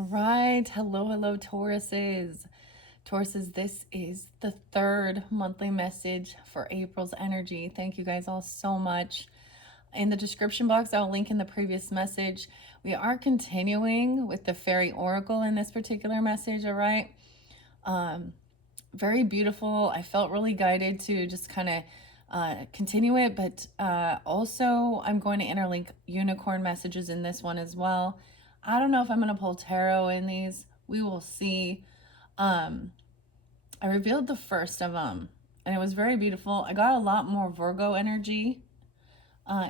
All right. Hello, Tauruses. Tauruses, this is the third monthly message for April's energy. Thank you guys all so much. In the description box, I'll link in the previous message. We are continuing with the Fairy Oracle in this particular message, all right? Very beautiful. I felt really guided to just kind of continue it, but also I'm going to interlink unicorn messages in this one as well. I don't know if I'm going to pull tarot in these. We will see. I revealed the first of them, and it was very beautiful. I got a lot more Virgo energy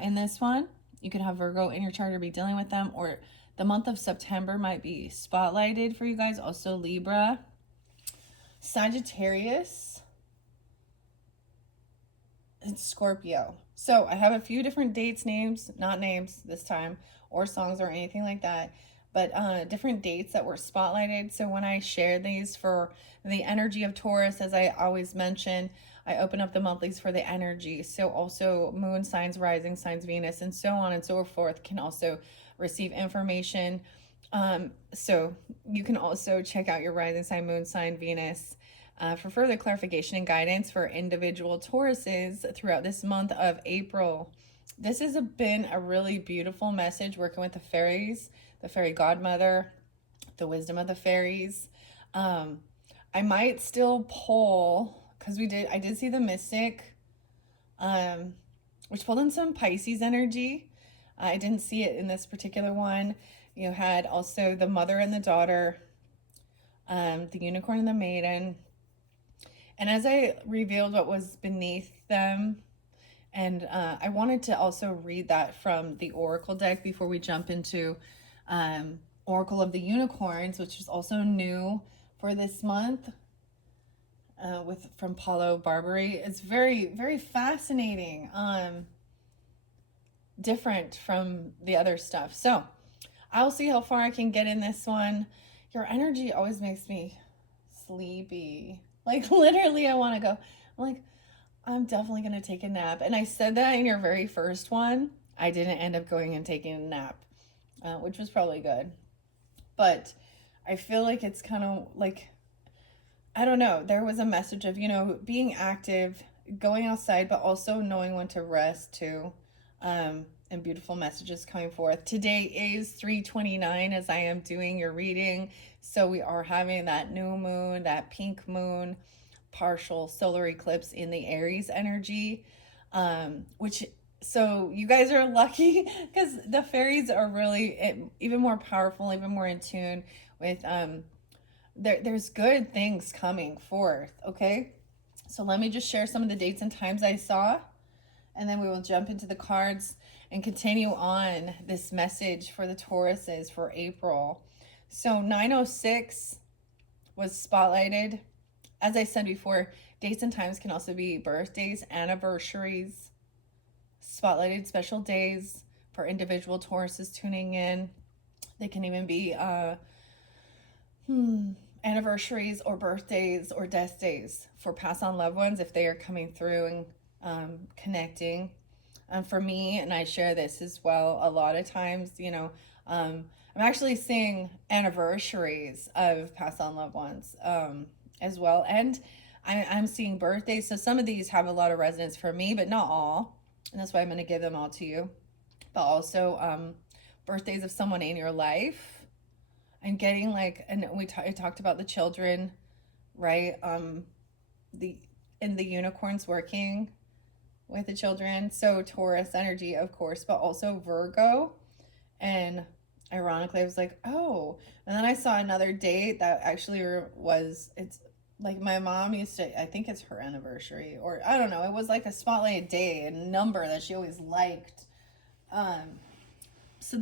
in this one. You could have Virgo in your chart or be dealing with them, or the month of September might be spotlighted for you guys. Also Libra, Sagittarius, and Scorpio. So I have a few different dates, names, not names this time, or songs or anything like that, but different dates that were spotlighted. So when I share these for the energy of Taurus, as I always mention, I open up the monthlies for the energy. So also moon signs, rising signs, Venus, and so on and so forth can also receive information. So you can also check out your rising sign, moon sign, Venus, for further clarification and guidance for individual Tauruses throughout this month of April. This has been a really beautiful message working with the fairies, the fairy godmother, the wisdom of the fairies. I might still pull, because I did see the Mystic, which pulled in some Pisces energy. I didn't see it in this particular one. You had also the mother and the daughter, the unicorn and the maiden. And as I revealed what was beneath them, and I wanted to also read that from the Oracle deck before we jump into Oracle of the Unicorns, which is also new for this month, from Paulo Barbary. It's very, very fascinating, different from the other stuff. So I'll see how far I can get in this one. Your energy always makes me sleepy. Like literally, I want to go. I'm like, I'm definitely going to take a nap. And I said that in your very first one. I didn't end up going and taking a nap, which was probably good. But I feel like it's kind of like, I don't know. There was a message of, being active, going outside, but also knowing when to rest too. And beautiful messages coming forth. Today is 3/29 as I am doing your reading. So we are having that new moon, that pink moon, partial solar eclipse in the Aries energy, so you guys are lucky because the fairies are really even more powerful, even more in tune with, there's good things coming forth, okay? So let me just share some of the dates and times I saw, and then we will jump into the cards and continue on this message for the Tauruses for April. So 9:06 was spotlighted. As I said before, dates and times can also be birthdays, anniversaries, spotlighted special days for individual Tauruses tuning in. They can even be anniversaries or birthdays or death days for pass on loved ones if they are coming through and connecting. For me, and I share this as well, a lot of times, I'm actually seeing anniversaries of pass on loved ones as well. And I'm seeing birthdays. So some of these have a lot of resonance for me, but not all. And that's why I'm going to give them all to you. But also birthdays of someone in your life. I'm getting and I talked about the children, right? The unicorns working with the children. So Taurus energy, of course, but also Virgo. And ironically, I was like, oh. And then I saw another date that actually it's like my mom used to, I think it's her anniversary, or I don't know. It was like a spotlight day, a number that she always liked. So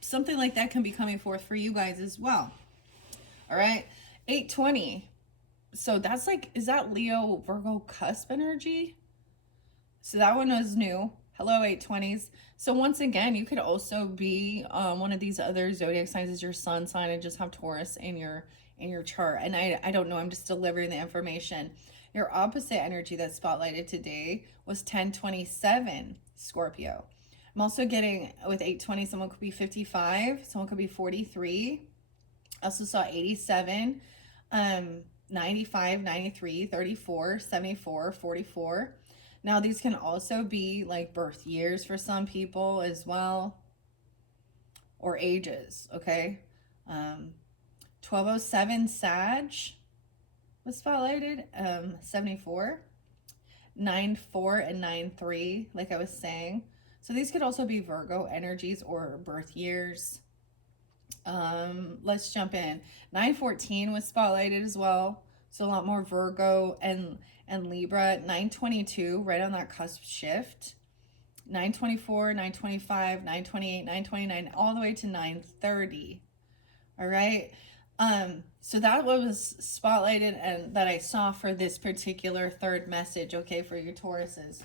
something like that can be coming forth for you guys as well. All right. 8:20. So that's is that Leo Virgo cusp energy? So that one was new. Hello, 8:20s. So once again, you could also be one of these other zodiac signs as your sun sign and just have Taurus in your chart. And I don't know, I'm just delivering the information. Your opposite energy that's spotlighted today was 1027 Scorpio. I'm also getting with 8:20, someone could be 55, someone could be 43. I also saw 87, 95, 93, 34, 74, 44. Now, these can also be like birth years for some people as well, or ages, okay? 1207 Sag was spotlighted, 74, 94, and 93, like I was saying. So these could also be Virgo energies or birth years. Let's jump in. 914 was spotlighted as well. So a lot more Virgo and Libra. 922, right on that cusp shift. 924, 925, 928, 929, all the way to 930. All right. So that was spotlighted and that I saw for this particular third message, okay, for your Tauruses.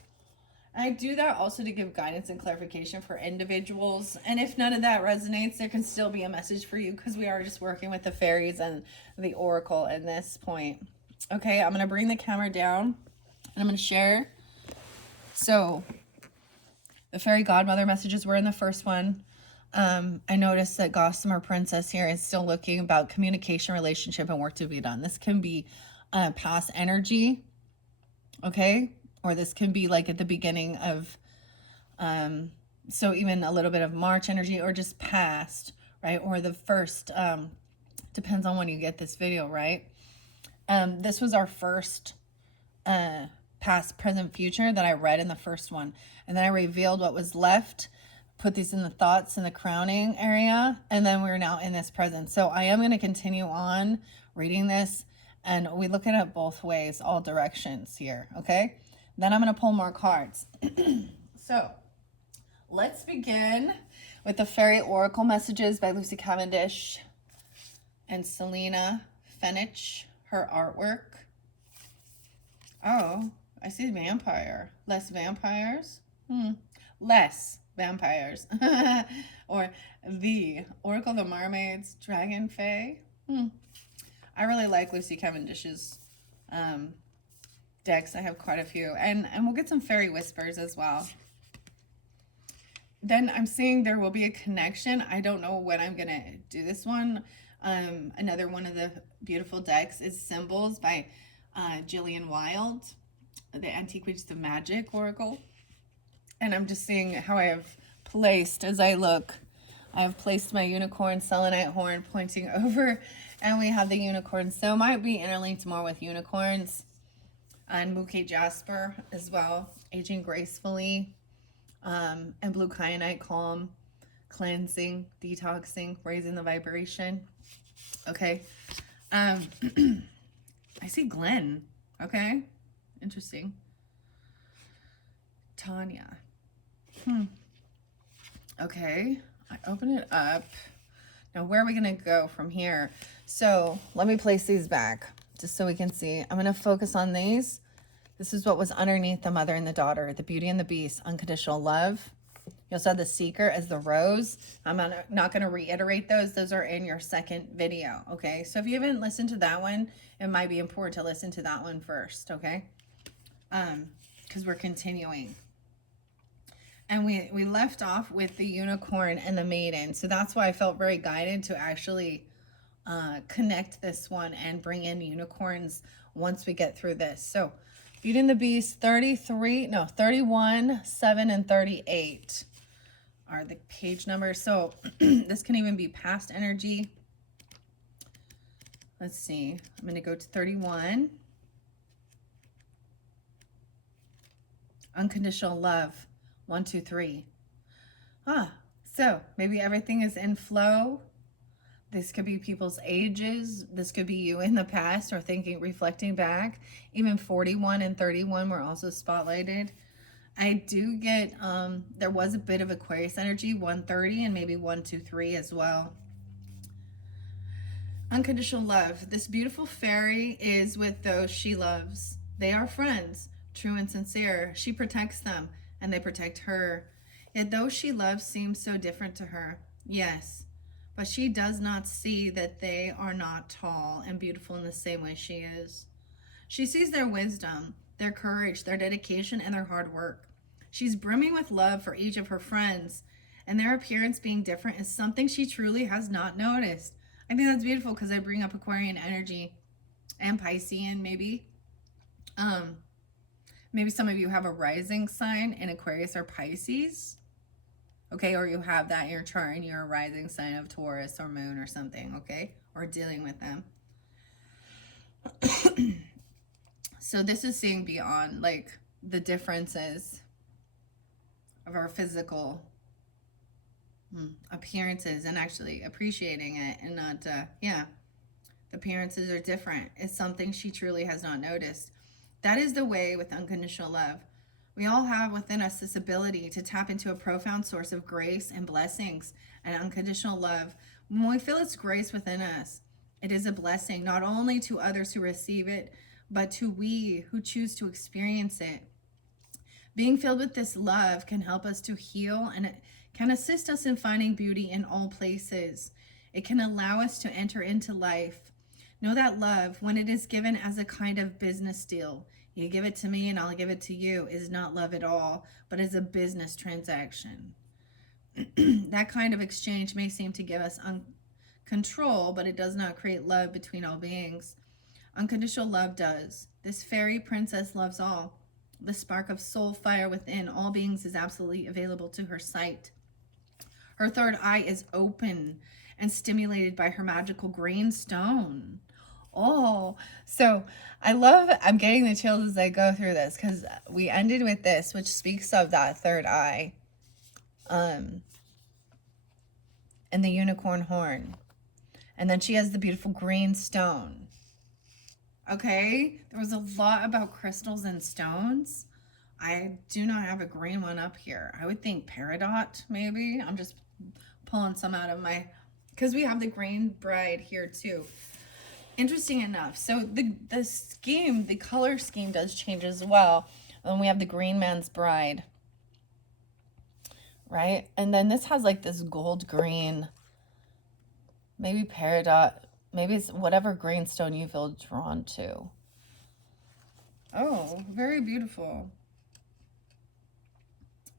I do that also to give guidance and clarification for individuals. And if none of that resonates, there can still be a message for you because we are just working with the fairies and the oracle at this point. Okay, I'm going to bring the camera down and I'm going to share. So the fairy godmother messages were in the first one. I noticed that Gossamer Princess here is still looking about communication, relationship, and work to be done. This can be past energy, okay? Or this can be like at the beginning of, so even a little bit of March energy or just past, right? Or the first, depends on when you get this video, right? This was our first past, present, future that I read in the first one. And then I revealed what was left, put these in the thoughts in the crowning area, and then we're now in this present. So I am going to continue on reading this, and we look at it both ways, all directions here, okay? Then I'm going to pull more cards. So let's begin with the Fairy Oracle Messages by Lucy Cavendish and Selena Fenich, her artwork. Oh, I see vampire. Less vampires? Less vampires. Or the Oracle of the Mermaids, Dragon Fae. I really like Lucy Cavendish's decks. I have quite a few. And we'll get some fairy whispers as well. Then I'm seeing there will be a connection. I don't know when I'm going to do this one. Another one of the beautiful decks is Symbols by Jillian Wild, the Antique Witches of Magic Oracle. And I'm just seeing how I have placed, as I look, I have placed my unicorn selenite horn pointing over, and we have the unicorn. So it might be interlinked more with unicorns. And Mouquet Jasper as well, Aging Gracefully, and Blue Kyanite, Calm, Cleansing, Detoxing, Raising the Vibration. Okay. I see Glenn. Okay. Interesting. Tanya. Okay. I open it up. Now, where are we going to go from here? So let me place these back just so we can see. I'm going to focus on these. This is what was underneath the mother and the daughter, the beauty and the beast, unconditional love. You also have the seeker as the rose. I'm not going to reiterate those. Those are in your second video, okay? So if you haven't listened to that one, it might be important to listen to that one first, okay? Because we're continuing. And we left off with the unicorn and the maiden. So that's why I felt very guided to actually connect this one and bring in unicorns once we get through this. So Beauty and the Beast, 31, 7, and 38 are the page numbers. So this can even be past energy. Let's see. I'm going to go to 31. Unconditional love. 1, 2, 3. So maybe everything is in flow. This could be people's ages. This could be you in the past or thinking, reflecting back. Even 41 and 31 were also spotlighted. I do get, there was a bit of Aquarius energy, 130 and maybe 1, 2, 3 as well. Unconditional love. This beautiful fairy is with those she loves. They are friends, true and sincere. She protects them and they protect her. Yet those she loves seem so different to her. Yes, but she does not see that they are not tall and beautiful in the same way she is. She sees their wisdom, their courage, their dedication, and their hard work. She's brimming with love for each of her friends, and their appearance being different is something she truly has not noticed. I think that's beautiful because I bring up Aquarian energy and Piscean maybe. Maybe some of you have a rising sign in Aquarius or Pisces. Okay, or you have that in your chart and you're a rising sign of Taurus or Moon or something, okay? Or dealing with them. So this is seeing beyond, like, the differences of our physical appearances and actually appreciating it and not, the appearances are different. It's something she truly has not noticed. That is the way with unconditional love. We all have within us this ability to tap into a profound source of grace and blessings and unconditional love. When we feel its grace within us, it is a blessing not only to others who receive it, but to we who choose to experience it. Being filled with this love can help us to heal, and it can assist us in finding beauty in all places. It can allow us to enter into life. Know that love, when it is given as a kind of business deal, you give it to me and I'll give it to you, is not love at all, but is a business transaction. That kind of exchange may seem to give us control, but it does not create love between all beings. Unconditional love does. This fairy princess loves all. The spark of soul fire within all beings is absolutely available to her sight. Her third eye is open and stimulated by her magical green stone. Oh, so I'm getting the chills as I go through this because we ended with this, which speaks of that third eye, and the unicorn horn. And then she has the beautiful green stone. Okay, there was a lot about crystals and stones. I do not have a green one up here. I would think peridot, maybe. I'm just pulling some out of my, because we have the green bride here too. Interesting enough. So the scheme, the color scheme does change as well. And we have the green man's bride, right? And then this has like this gold green, maybe peridot, maybe it's whatever green stone you feel drawn to. Oh, very beautiful.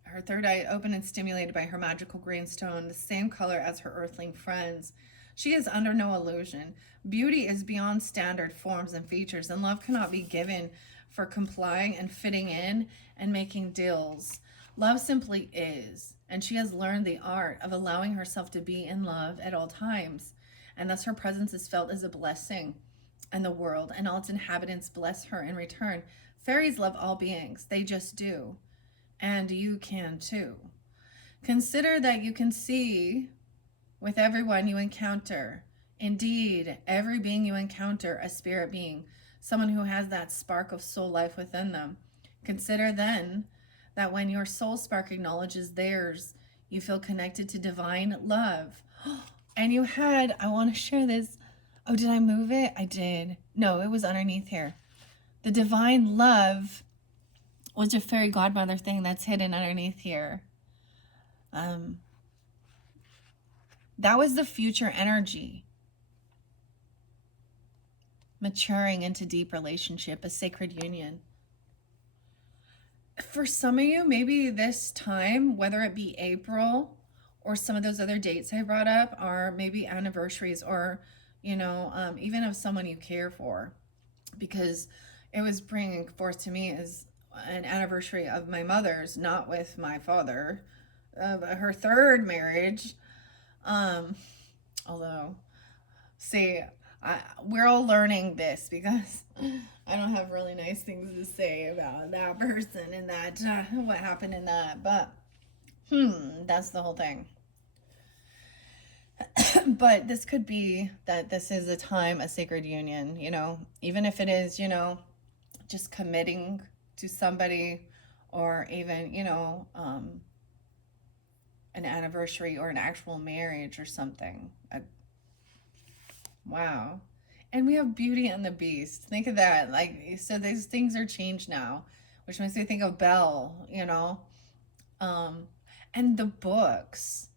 Her third eye open and stimulated by her magical green stone, the same color as her earthling friends. She is under no illusion. Beauty is beyond standard forms and features, and love cannot be given for complying and fitting in and making deals. Love simply is, and she has learned the art of allowing herself to be in love at all times, and thus her presence is felt as a blessing, and the world and all its inhabitants bless her in return. Fairies love all beings. They just do. And you can too. Consider that you can see with everyone you encounter. Indeed, every being you encounter, a spirit being, someone who has that spark of soul life within them. Consider then that when your soul spark acknowledges theirs, you feel connected to divine love. And you had, I want to share this. Oh, did I move it? I did. No, it was underneath here. The divine love was a fairy godmother thing that's hidden underneath here. That was the future energy. Maturing into deep relationship, a sacred union. For some of you, maybe this time, whether it be April or some of those other dates I brought up, are maybe anniversaries or, even of someone you care for. Because it was bringing forth to me as an anniversary of my mother's, not with my father, her third marriage. Although, see, we're all learning this because I don't have really nice things to say about that person and that, what happened in that, but, that's the whole thing. But this could be that this is a time, a sacred union, even if it is, just committing to somebody, or even, an anniversary or an actual marriage or something. Wow. And we have Beauty and the Beast. Think of that. Like, so these things are changed now, which makes me think of Belle, and the books.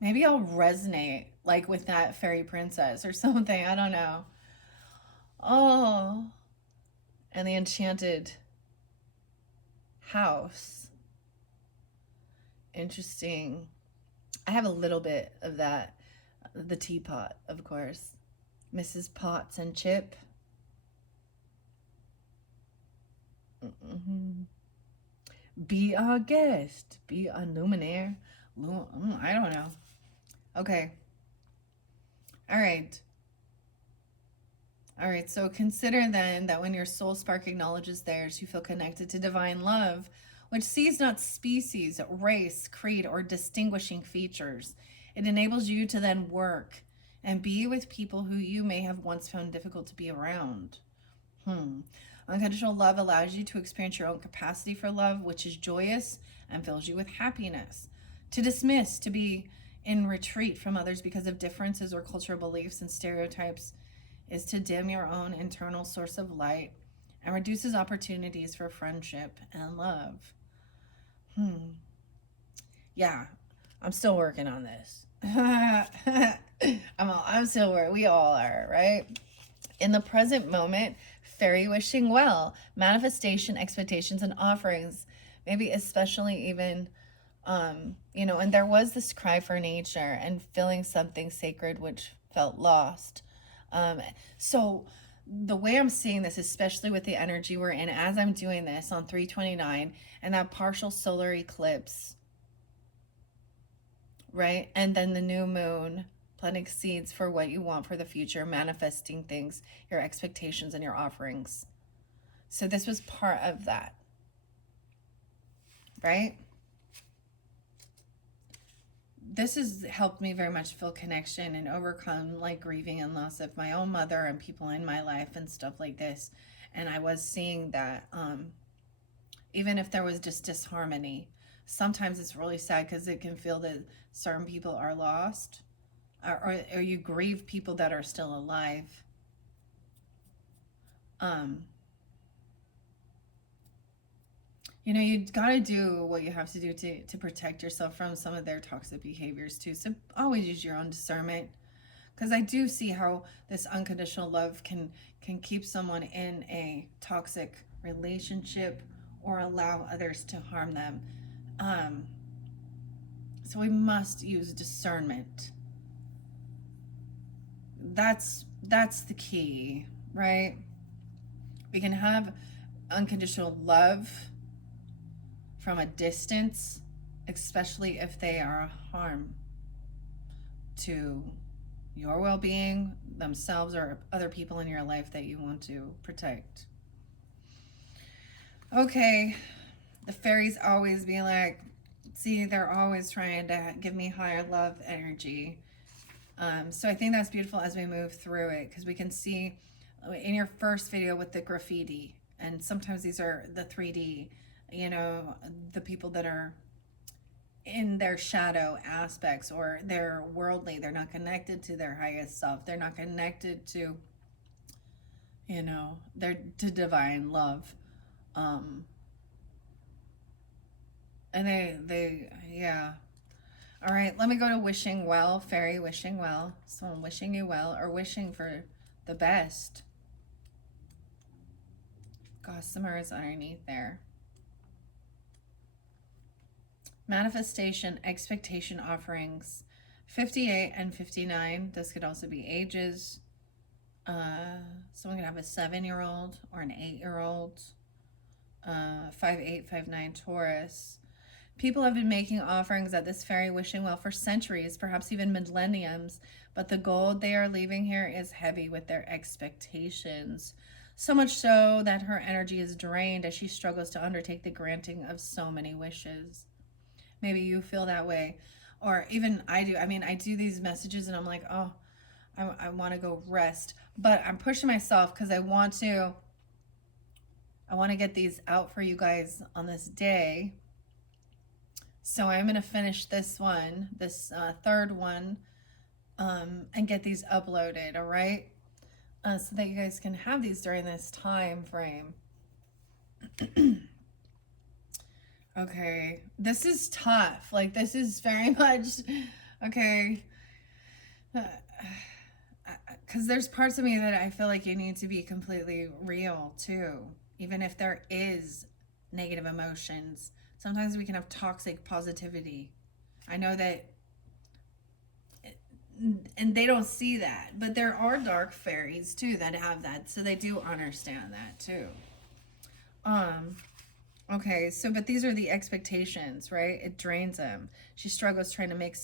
Maybe I'll resonate like with that fairy princess or something. I don't know. Oh, and the enchanted house. Interesting. I have a little bit of that The teapot, of course. Mrs. Potts and Chip. Be our guest. Be a luminaire. I don't know. Okay. All right. All right, so consider then that when your soul spark acknowledges theirs, you feel connected to divine love, which sees not species, race, creed, or distinguishing features. It enables you to then work and be with people who you may have once found difficult to be around. Unconditional love allows you to experience your own capacity for love, which is joyous and fills you with happiness. To dismiss, to be in retreat from others because of differences or cultural beliefs and stereotypes is to dim your own internal source of light and reduces opportunities for friendship and love. Yeah, I'm still working on this. I'm still where we all are, right? In the present moment, fairy wishing well, manifestation, expectations, and offerings, maybe especially even, and there was this cry for nature and feeling something sacred which felt lost. So the way I'm seeing this, especially with the energy we're in, as I'm doing this on 329 and that partial solar eclipse, right? And then the new moon, planting seeds for what you want for the future, manifesting things, your expectations and your offerings. So this was part of that, right? This has helped me very much feel connection and overcome like grieving and loss of my own mother and people in my life and stuff like this. And I was seeing that even if there was just disharmony, sometimes it's really sad because it can feel that certain people are lost, or you grieve people that are still alive. You got to do what you have to do to protect yourself from some of their toxic behaviors too. So always use your own discernment, because I do see how this unconditional love can keep someone in a toxic relationship or allow others to harm them. So we must use discernment. That's the key, right? We can have unconditional love from a distance, especially if they are a harm to your well-being, themselves, or other people in your life that you want to protect. Okay, the fairies always be like, see, they're always trying to give me higher love energy. So I think that's beautiful as we move through it, because we can see in your first video with the graffiti, and sometimes these are the 3D, the people that are in their shadow aspects, or they're worldly, they're not connected to their highest self, they're not connected to, to divine love. And yeah. All right, let me go to wishing well, fairy wishing well. So I'm wishing you well, or wishing for the best. Gossamer is underneath there. Manifestation, expectation, offerings. 58 and 59. This could also be ages. Someone could have a 7-year-old or an 8-year-old. 58, 59 Taurus. People have been making offerings at this fairy wishing well for centuries, perhaps even millenniums, but the gold they are leaving here is heavy with their expectations. So much so that her energy is drained as she struggles to undertake the granting of so many wishes. Maybe you feel that way, or even I do. I mean, I do these messages and I'm like, oh, I want to go rest, but I'm pushing myself because I want to get these out for you guys on this day. So I'm going to finish this one, this third one, and get these uploaded, all right? So that you guys can have these during this time frame. Okay, this is tough. Like, this is very much, okay, because there's parts of me that I feel like you need to be completely real too, even if there is negative emotions. Sometimes we can have toxic positivity. I know that and they don't see that. But there are dark fairies too that have that, so they do understand that too. Okay, so but these are the expectations, right? It drains them. She struggles trying to make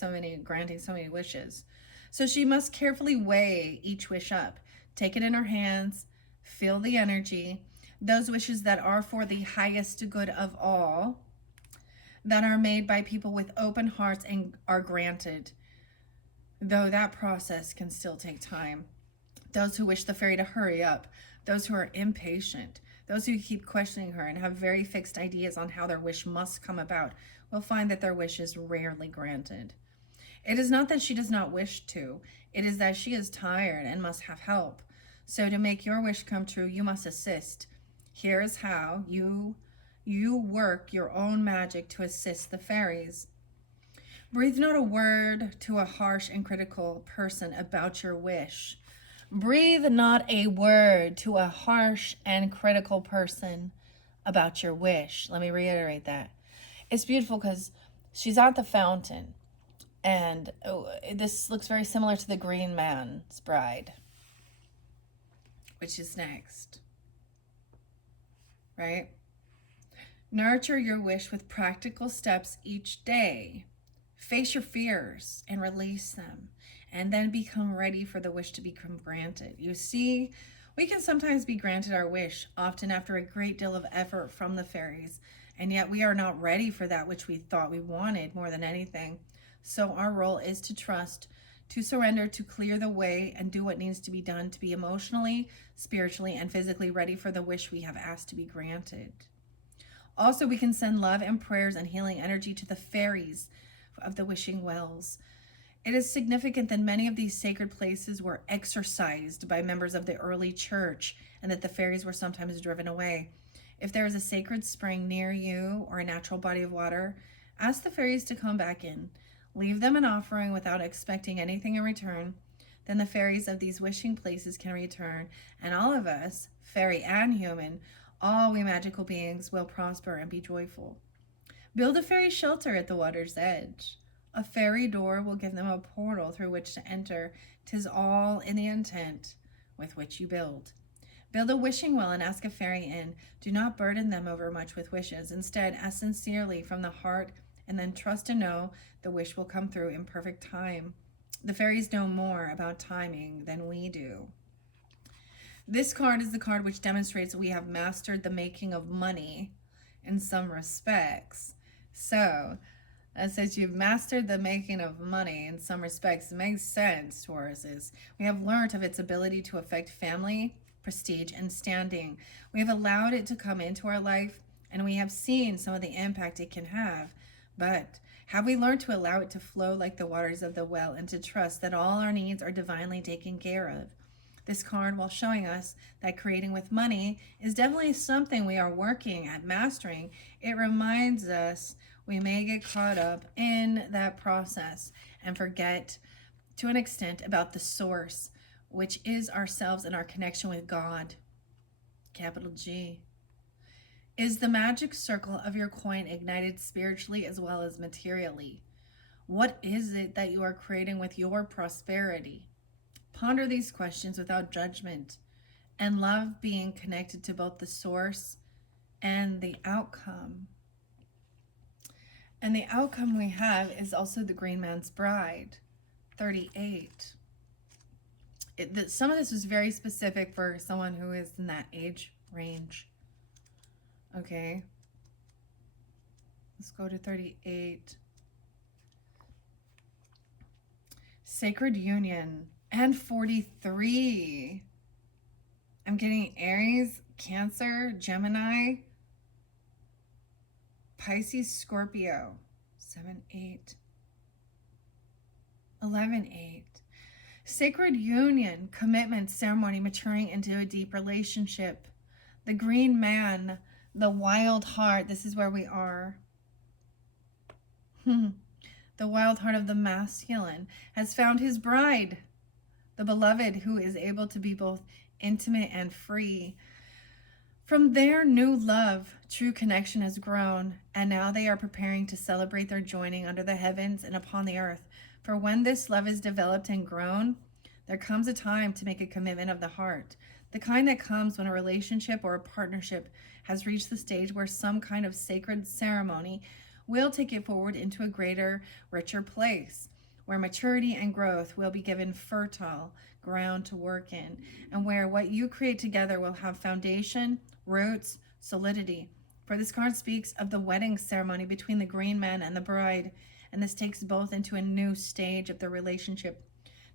granting so many wishes. So she must carefully weigh each wish up, take it in her hands, feel the energy, those wishes that are for the highest good of all, that are made by people with open hearts and are granted, though that process can still take time. Those who wish the fairy to hurry up, those who are impatient, those who keep questioning her and have very fixed ideas on how their wish must come about, will find that their wish is rarely granted. It is not that she does not wish to, it is that she is tired and must have help. So to make your wish come true, you must assist. Here is how you work your own magic to assist the fairies. Breathe not a word to a harsh and critical person about your wish. Breathe not a word to a harsh and critical person about your wish. Let me reiterate that. It's beautiful because she's at the fountain, and this looks very similar to the Green Man's Bride, which is next, right? Nurture your wish with practical steps each day. Face your fears and release them, and then become ready for the wish to become granted. You see, we can sometimes be granted our wish, often after a great deal of effort from the fairies, and yet we are not ready for that which we thought we wanted more than anything. So our role is to trust, to surrender, to clear the way, and do what needs to be done to be emotionally, spiritually, and physically ready for the wish we have asked to be granted. Also, we can send love and prayers and healing energy to the fairies of the wishing wells. It is significant that many of these sacred places were exorcised by members of the early church, and that the fairies were sometimes driven away. If there is a sacred spring near you or a natural body of water, ask the fairies to come back in. Leave them an offering without expecting anything in return. Then the fairies of these wishing places can return, and all of us, fairy and human, all we magical beings, will prosper and be joyful. Build a fairy shelter at the water's edge. A fairy door will give them a portal through which to enter. 'Tis all in the intent with which you build. Build a wishing well and ask a fairy in. Do not burden them overmuch with wishes. Instead, ask sincerely from the heart, and then trust to know the wish will come through in perfect time. The fairies know more about timing than we do. This card is the card which demonstrates we have mastered the making of money in some respects. So, that says you've mastered the making of money in some respects. It makes sense, Tauruses. We have learned of its ability to affect family, prestige, and standing. We have allowed it to come into our life, and we have seen some of the impact it can have. But have we learned to allow it to flow like the waters of the well, and to trust that all our needs are divinely taken care of? This card, while showing us that creating with money is definitely something we are working at mastering, it reminds us we may get caught up in that process and forget to an extent about the source, which is ourselves and our connection with God, capital G. Is the magic circle of your coin ignited spiritually as well as materially? What is it that you are creating with your prosperity? Ponder these questions without judgment, and love being connected to both the source and the outcome. And the outcome we have is also the Green Man's Bride, 38. Some of this is very specific for someone who is in that age range. Okay. Let's go to 38. Sacred Union. And 43. I'm getting Aries, Cancer, Gemini, Pisces, Scorpio. 7, 8. 11, 8. Sacred union, commitment, ceremony, maturing into a deep relationship. The Green Man, the wild heart. This is where we are. The wild heart of the masculine has found his bride, the beloved, who is able to be both intimate and free. From their new love, true connection has grown, and now they are preparing to celebrate their joining under the heavens and upon the earth. For when this love is developed and grown, there comes a time to make a commitment of the heart. The kind that comes when a relationship or a partnership has reached the stage where some kind of sacred ceremony will take it forward into a greater, richer place, where maturity and growth will be given fertile ground to work in, and where what you create together will have foundation, roots, solidity. For this card speaks of the wedding ceremony between the green man and the bride, and this takes both into a new stage of their relationship.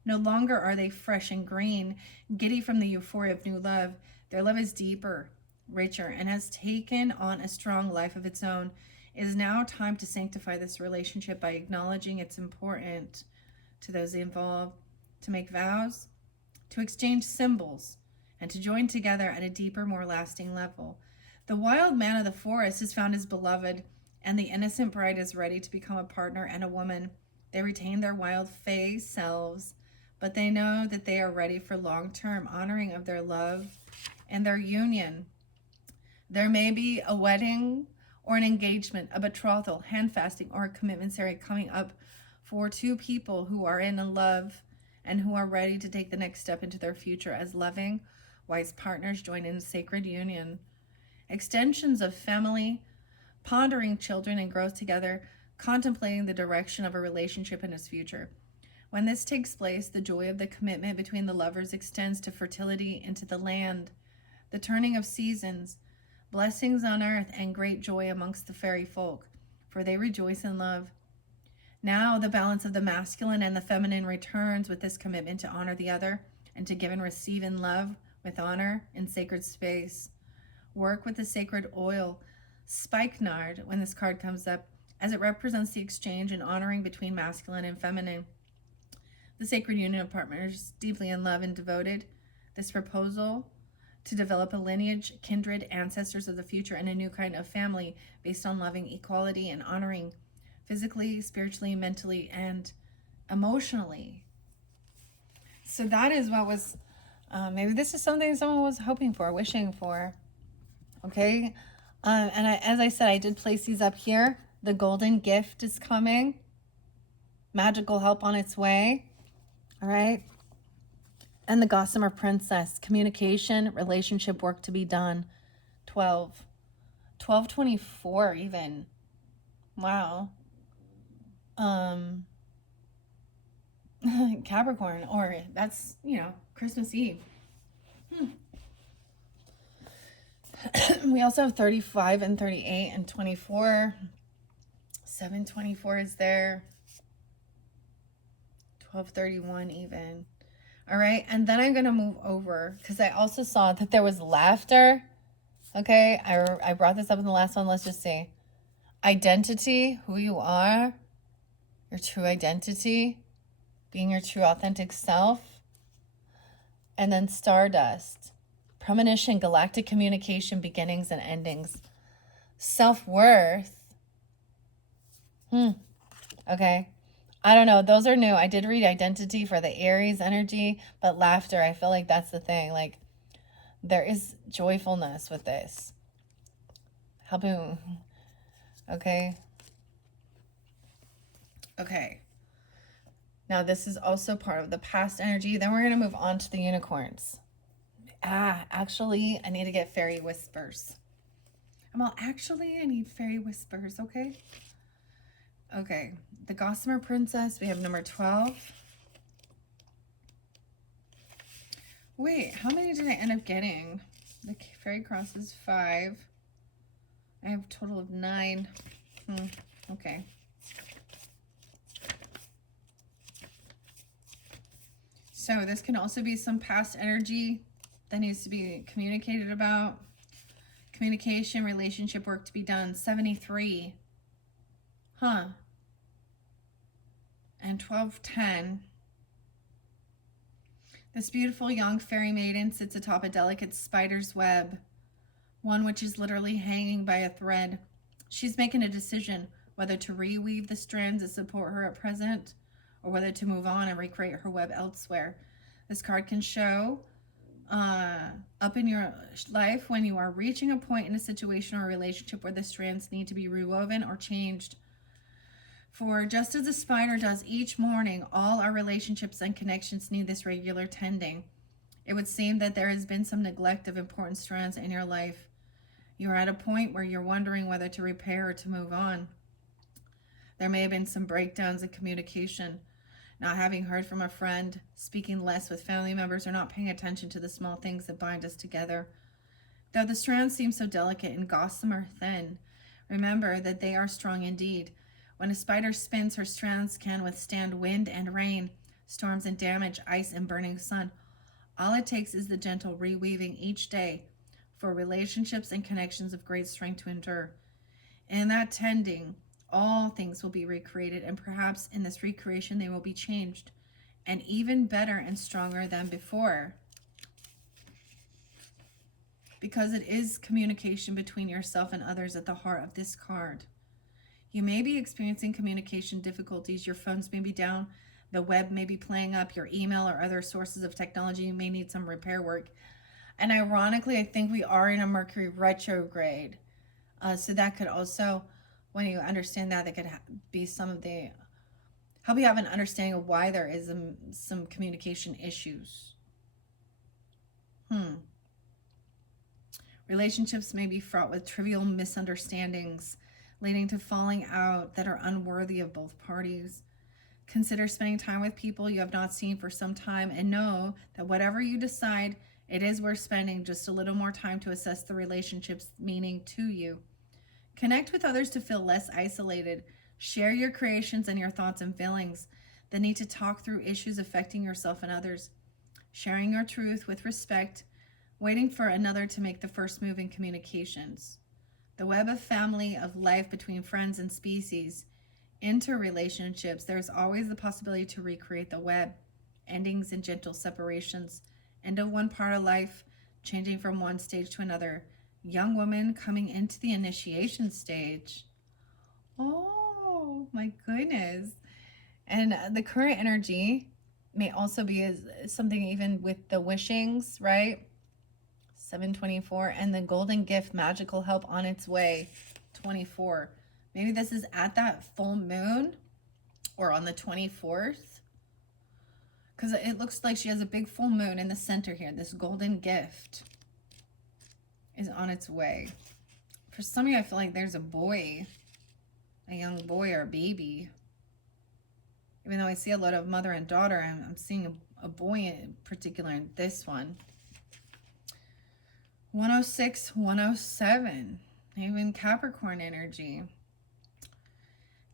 No longer are they fresh and green, giddy from the euphoria of new love. Their love is deeper, richer, and has taken on a strong life of its own. It is now time to sanctify this relationship by acknowledging it's important to those involved to make vows, to exchange symbols, and to join together at a deeper, more lasting level. The wild man of the forest has found his beloved, and the innocent bride is ready to become a partner and a woman. They retain their wild fae selves, but they know that they are ready for long-term honoring of their love and their union. There may be a wedding or an engagement, a betrothal, handfasting, or a commitment ceremony coming up for two people who are in love and who are ready to take the next step into their future as loving, wise partners join in a sacred union. Extensions of family, pondering children and growth together, contemplating the direction of a relationship in its future. When this takes place, the joy of the commitment between the lovers extends to fertility into the land, the turning of seasons, blessings on earth, and great joy amongst the fairy folk, for they rejoice in love. Now the balance of the masculine and the feminine returns with this commitment to honor the other and to give and receive in love with honor in sacred space. Work with the sacred oil, spikenard, when this card comes up, as it represents the exchange and honoring between masculine and feminine. The sacred union of partners deeply in love and devoted. This proposal to develop a lineage, kindred, ancestors of the future, and a new kind of family based on loving equality and honoring physically, spiritually, mentally, and emotionally. So that is what was, maybe this is something someone was hoping for, wishing for. Okay. And as I said, I did place these up here. The golden gift is coming. Magical help on its way. All right. And the gossamer princess, communication, relationship work to be done. 1224 even. Wow. Capricorn, or that's, Christmas Eve. We also have 35 and 38 and 24. 724 is there. 1231 even. All right, and then I'm going to move over because I also saw that there was laughter. Okay, I brought this up in the last one. Let's just see. Identity, who you are, your true identity, being your true authentic self. And then stardust, premonition, galactic communication, beginnings and endings. Self-worth. Okay. I don't know. Those are new. I did read identity for the Aries energy, but laughter, I feel like that's the thing. Like, there is joyfulness with this. Helping. Okay. Okay. Now, this is also part of the past energy. Then we're going to move on to the unicorns. Actually, I need to get fairy whispers. I need fairy whispers, okay? Okay, the Gossamer Princess, we have number 12. Wait, how many did I end up getting? The Fairy Cross is 5. I have a total of 9. Okay. So this can also be some past energy that needs to be communicated about. Communication, relationship work to be done. 73. And 1210. This beautiful young fairy maiden sits atop a delicate spider's web, one which is literally hanging by a thread. She's making a decision whether to reweave the strands that support her at present, or whether to move on and recreate her web elsewhere. This card can show up in your life when you are reaching a point in a situation or a relationship where the strands need to be rewoven or changed. For just as a spider does each morning, all our relationships and connections need this regular tending. It would seem that there has been some neglect of important strands in your life. You are at a point where you're wondering whether to repair or to move on. There may have been some breakdowns in communication, not having heard from a friend, speaking less with family members, or not paying attention to the small things that bind us together. Though the strands seem so delicate and gossamer thin, remember that they are strong indeed. When a spider spins, her strands can withstand wind and rain, storms and damage, ice and burning sun. All it takes is the gentle reweaving each day for relationships and connections of great strength to endure. In that tending, all things will be recreated, and perhaps in this recreation they will be changed, and even better and stronger than before. Because it is communication between yourself and others at the heart of this card. You may be experiencing communication difficulties. Your phones may be down, the web may be playing up, your email or other sources of technology may need some repair work. And ironically, I think we are in a Mercury retrograde. So that could also, when you understand that, that could be some of the, help you have an understanding of why there is some communication issues. Relationships may be fraught with trivial misunderstandings, leading to falling out that are unworthy of both parties. Consider spending time with people you have not seen for some time, and know that whatever you decide, it is worth spending just a little more time to assess the relationship's meaning to you. Connect with others to feel less isolated. Share your creations and your thoughts and feelings. The need to talk through issues affecting yourself and others. Sharing your truth with respect. Waiting for another to make the first move in communications. The web of family, of life between friends and species. Interrelationships, there's always the possibility to recreate the web. Endings and gentle separations. End of one part of life, changing from one stage to another. Young woman coming into the initiation stage. Oh my goodness. And the current energy may also be something even with the wishings, right? 724, and the golden gift, magical help on its way, 24. Maybe this is at that full moon or on the 24th, because it looks like she has a big full moon in the center here. This golden gift is on its way. For some of you, I feel like there's a boy, a young boy or a baby. Even though I see a lot of mother and daughter, I'm seeing a boy in particular in this one. 106, 107, even Capricorn energy.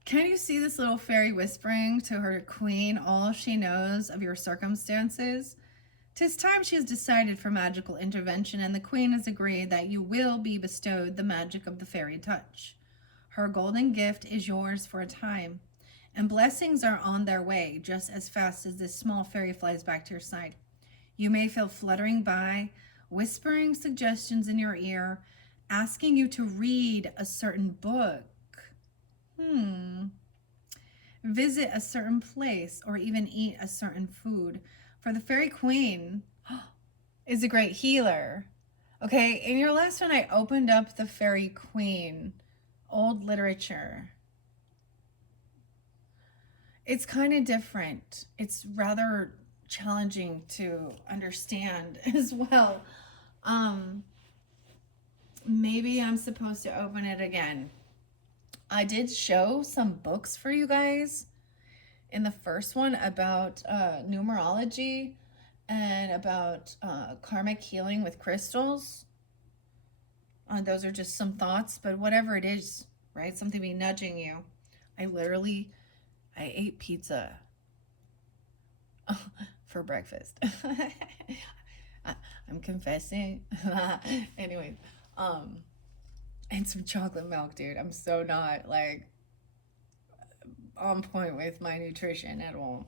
Can you see this little fairy whispering to her queen all she knows of your circumstances? 'Tis time she has decided for magical intervention, and the queen has agreed that you will be bestowed the magic of the fairy touch. Her golden gift is yours for a time, and blessings are on their way just as fast as this small fairy flies back to your side. You may feel fluttering by, whispering suggestions in your ear, asking you to read a certain book, visit a certain place, or even eat a certain food. For the fairy queen is a great healer. Okay, in your last one, I opened up the fairy queen, old literature. It's kind of different. It's rather challenging to understand as well. Maybe I'm supposed to open it again. I did show some books for you guys in the first one about numerology and about karmic healing with crystals. Those are just some thoughts, but whatever it is, right? Something be nudging you. I ate pizza for breakfast. I'm confessing. Anyways, and some chocolate milk, dude. I'm so not like on point with my nutrition at all.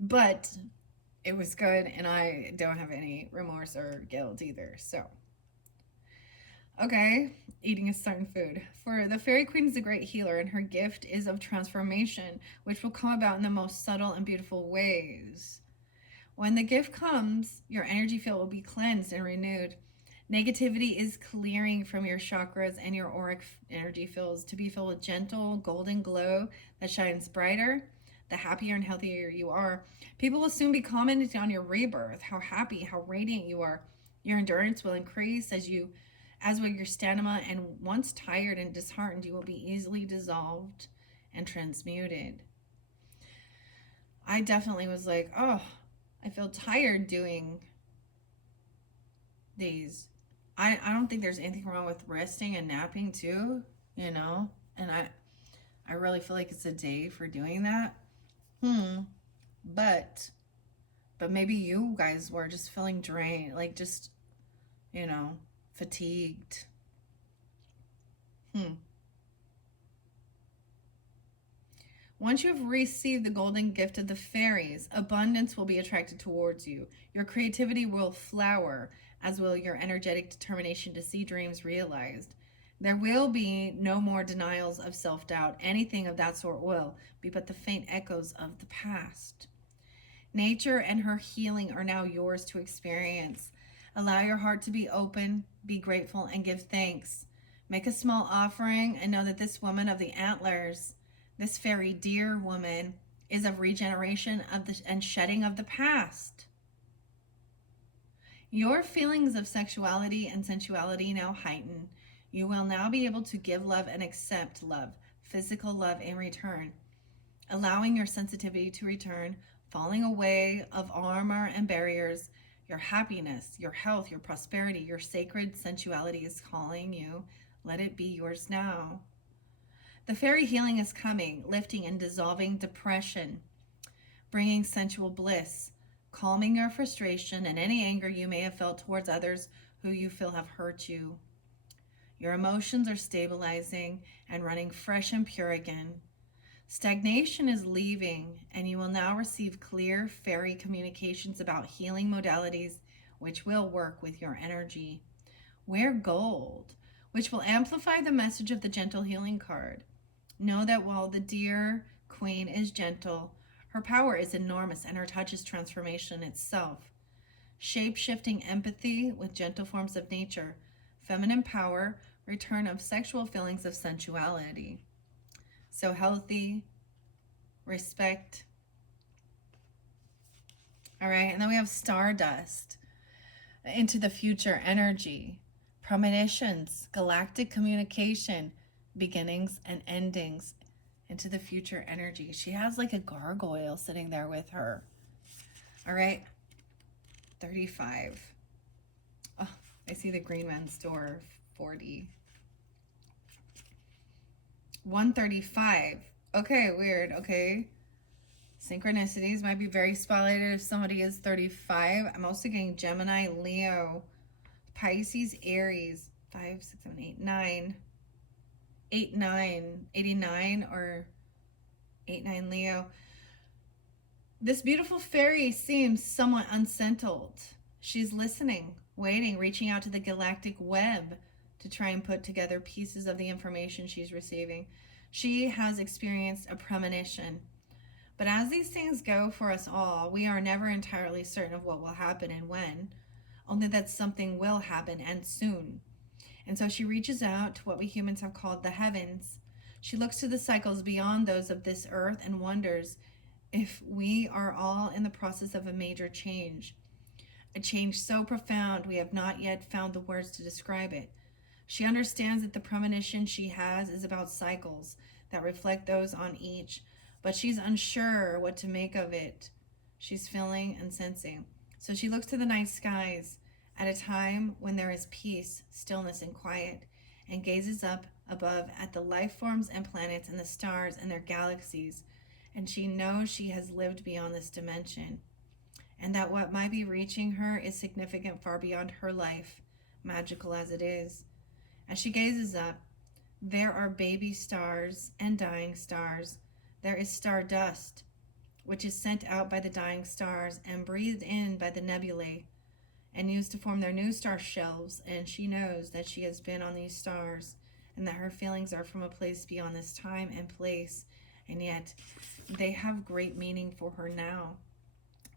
But it was good, and I don't have any remorse or guilt either. So, okay, eating a certain food. For the fairy queen is a great healer, and her gift is of transformation, which will come about in the most subtle and beautiful ways. When the gift comes, your energy field will be cleansed and renewed. Negativity is clearing from your chakras and your auric energy fields to be filled with gentle golden glow that shines brighter. The happier and healthier you are, people will soon be commenting on your rebirth, how happy, how radiant you are. Your endurance will increase as will your stamina, and once tired and disheartened, you will be easily dissolved and transmuted. I definitely was like, oh, I feel tired doing these. I don't think there's anything wrong with resting and napping too, you know? And I really feel like it's a day for doing that. But maybe you guys were just feeling drained, like just, you know, fatigued. Once you have received the golden gift of the fairies, abundance will be attracted towards you. Your creativity will flower, as will your energetic determination to see dreams realized. There will be no more denials of self-doubt. Anything of that sort will be but the faint echoes of the past. Nature and her healing are now yours to experience. Allow your heart to be open, be grateful, and give thanks. Make a small offering and know that this woman of the antlers, this fairy deer woman, is of regeneration and shedding of the past. Your feelings of sexuality and sensuality now heighten. You will now be able to give love and accept love, physical love in return, allowing your sensitivity to return, falling away of armor and barriers. Your happiness, your health, your prosperity, your sacred sensuality is calling you. Let it be yours now. The fairy healing is coming, lifting and dissolving depression, bringing sensual bliss, calming your frustration and any anger you may have felt towards others who you feel have hurt you. Your emotions are stabilizing and running fresh and pure again. Stagnation is leaving, and you will now receive clear fairy communications about healing modalities which will work with your energy. Wear gold, which will amplify the message of the gentle healing card. Know that while the dear queen is gentle, her power is enormous and her touch is transformation itself. Shape-shifting empathy with gentle forms of nature, feminine power, return of sexual feelings of sensuality. So healthy, respect. All right, and then we have stardust, into the future energy, premonitions, galactic communication, beginnings and endings, into the future energy. She has like a gargoyle sitting there with her. All right, 35. Oh, I see the Green Man's Door, 40. 135. Okay, weird. Okay. Synchronicities might be very spotlighted if somebody is 35. I'm also getting Gemini, Leo, Pisces, Aries, 5, 6, 7, 8, 9. 8, 9, 89 or 8, 9 Leo. This beautiful fairy seems somewhat unsettled. She's listening, waiting, reaching out to the galactic web to try and put together pieces of the information she's receiving. She has experienced a premonition. But as these things go for us all, we are never entirely certain of what will happen and when, only that something will happen and soon. And so she reaches out to what we humans have called the heavens. She looks to the cycles beyond those of this earth and wonders if we are all in the process of a major change. A change so profound we have not yet found the words to describe it. She understands that the premonition she has is about cycles that reflect those on each, but she's unsure what to make of it. She's feeling and sensing. So she looks to the night skies at a time when there is peace, stillness, and quiet, and gazes up above at the life forms and planets and the stars and their galaxies, and she knows she has lived beyond this dimension, and that what might be reaching her is significant far beyond her life, magical as it is. As she gazes up, there are baby stars and dying stars. There is stardust, which is sent out by the dying stars and breathed in by the nebulae and used to form their new star shelves, and she knows that she has been on these stars and that her feelings are from a place beyond this time and place, and yet they have great meaning for her now,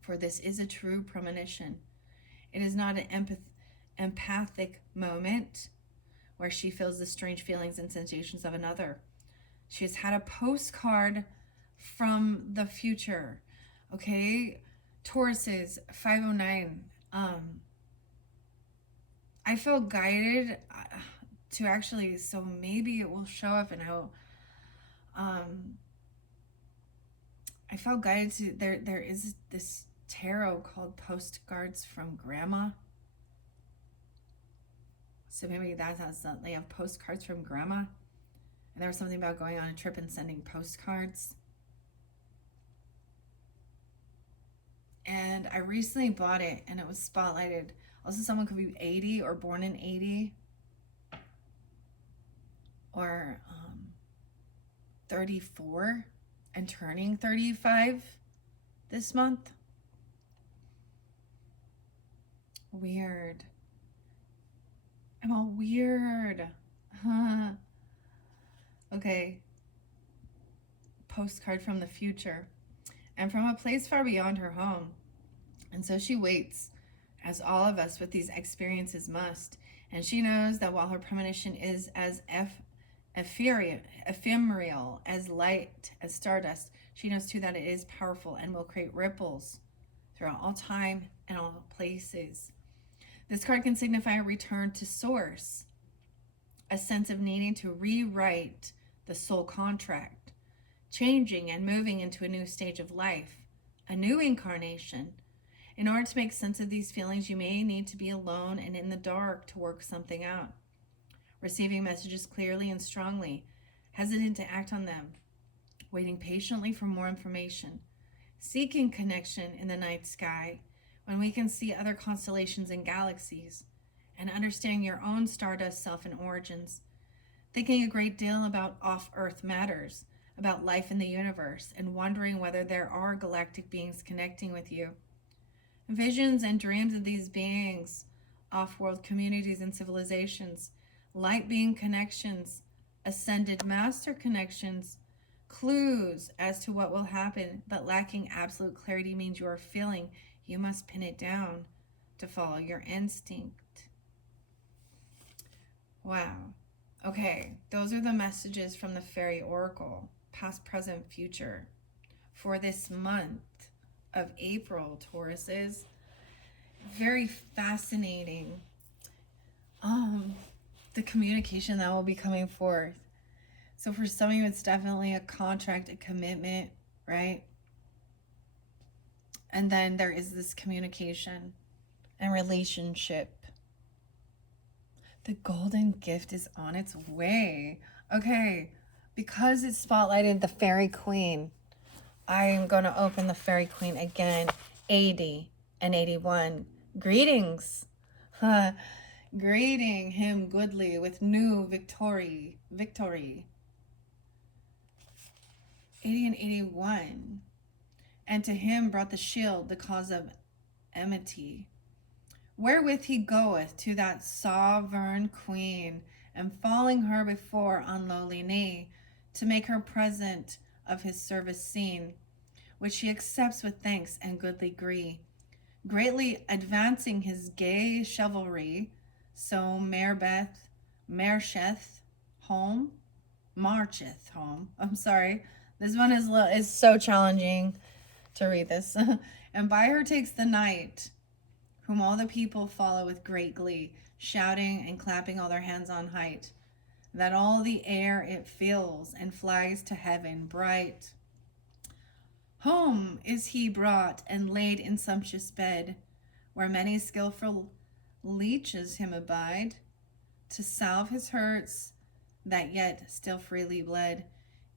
for this is a true premonition. It is not an empathic moment where she feels the strange feelings and sensations of another. She's had a postcard from the future. Okay, Taurus's 509. I felt guided to actually, so maybe it will show up, and I felt guided to, there is this tarot called Postcards from Grandma. So maybe that's how they have postcards from Grandma. And there was something about going on a trip and sending postcards. And I recently bought it, and it was spotlighted. Also, someone could be 80 or born in 80 or 34 and turning 35 this month. Weird. I'm all weird. Huh. Okay. Postcard from the future. And from a place far beyond her home. And so she waits, as all of us with these experiences must. And she knows that while her premonition is as ephemeral as light, as stardust, she knows too that it is powerful and will create ripples throughout all time and all places. This card can signify a return to source, a sense of needing to rewrite the soul contract, changing and moving into a new stage of life, a new incarnation. In order to make sense of these feelings, you may need to be alone and in the dark to work something out. Receiving messages clearly and strongly, hesitant to act on them, waiting patiently for more information, seeking connection in the night sky when we can see other constellations and galaxies, and understanding your own stardust self and origins, thinking a great deal about off-Earth matters, about life in the universe, and wondering whether there are galactic beings connecting with you. Visions and dreams of these beings, off-world communities and civilizations, light being connections, ascended master connections, clues as to what will happen, but lacking absolute clarity means you are feeling you must pin it down to follow your instinct. Wow. Okay, those are the messages from the Fairy Oracle, past, present, future, for this month of April, Tauruses. Very fascinating. The communication that will be coming forth. So for some of you, it's definitely a contract, a commitment, right? And then there is this communication and relationship. The golden gift is on its way. Okay, because it spotlighted the Fairy Queen, I'm going to open the Fairy Queen again. 80 and 81. Greetings. Greeting him goodly with new victory. 80 and 81. And to him brought the shield, the cause of enmity, wherewith he goeth to that sovereign queen, and falling her before on lowly knee, to make her present of his service seen, which he accepts with thanks and goodly gree, greatly advancing his gay chivalry. So marcheth home. I'm sorry, this one is so challenging to read this. And by her takes the knight, whom all the people follow with great glee, shouting and clapping all their hands on height, that all the air it fills and flies to heaven bright. Home is he brought and laid in sumptuous bed, where many skillful leeches him abide, to salve his hurts that yet still freely bled.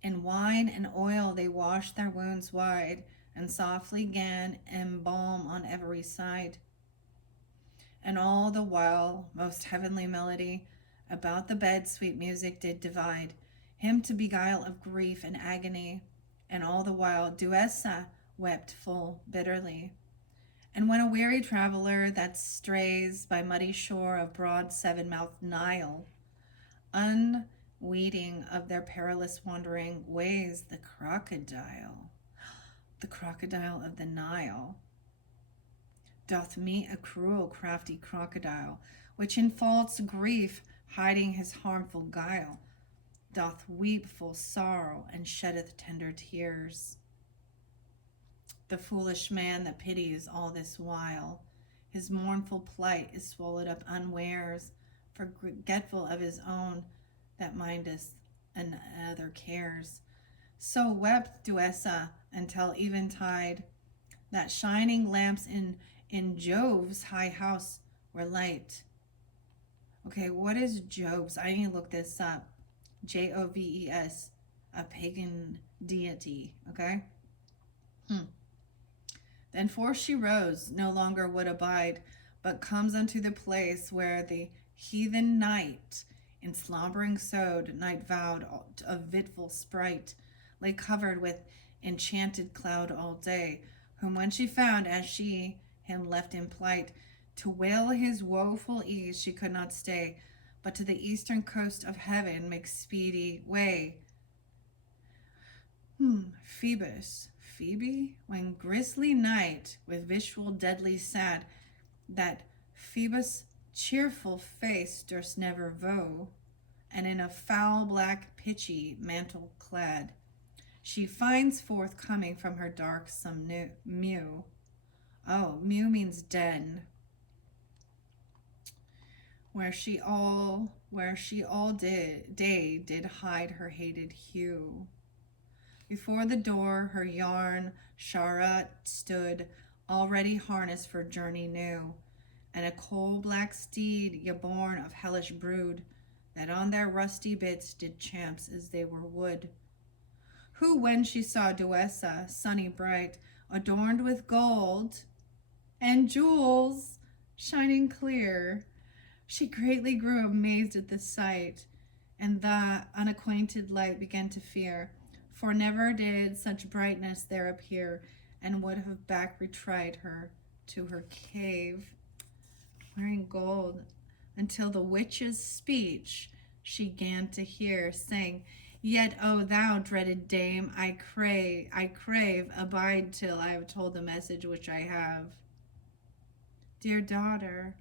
In wine and oil they wash their wounds wide, and softly gan embalm on every side. And all the while most heavenly melody about the bed sweet music did divide, him to beguile of grief and agony. And all the while Duessa wept full bitterly. And when a weary traveler that strays by muddy shore of broad seven-mouthed Nile, unweeting of their perilous wandering ways, the crocodile of the Nile, doth meet a cruel crafty crocodile, which in false grief, hiding his harmful guile, doth weep full sorrow and sheddeth tender tears. The foolish man that pities all this while, his mournful plight is swallowed up unwares, forgetful of his own that mindeth another cares. So wept Duessa until eventide, that shining lamps in Jove's high house were light. Okay, what is Jove's? I need to look this up. Joves, a pagan deity, okay? Then forth she rose, no longer would abide, but comes unto the place where the heathen knight, in slumbering sewed, night vowed of vitful sprite, lay covered with enchanted cloud all day, whom when she found, as she him left in plight, to wail his woeful ease she could not stay, but to the eastern coast of heaven make speedy way. Phoebe, when grisly night with visual deadly sad, that Phoebus' cheerful face durst never vow, and in a foul black pitchy mantle clad, she finds forth coming from her darksome mew. Oh, mew means den. Where she all day did hide her hated hue. Before the door her yarn chariot stood, already harnessed for journey new, and a coal-black steed y-born of hellish brood, that on their rusty bits did champs as they were wood. Who, when she saw Duessa, sunny bright, adorned with gold and jewels shining clear, she greatly grew amazed at the sight, and the unacquainted light began to fear, for never did such brightness there appear, and would have back retried her to her cave, wearing gold, until the witch's speech she gan to hear, saying, Yet, O thou dreaded dame, I crave, abide till I have told the message which I have. Dear daughter,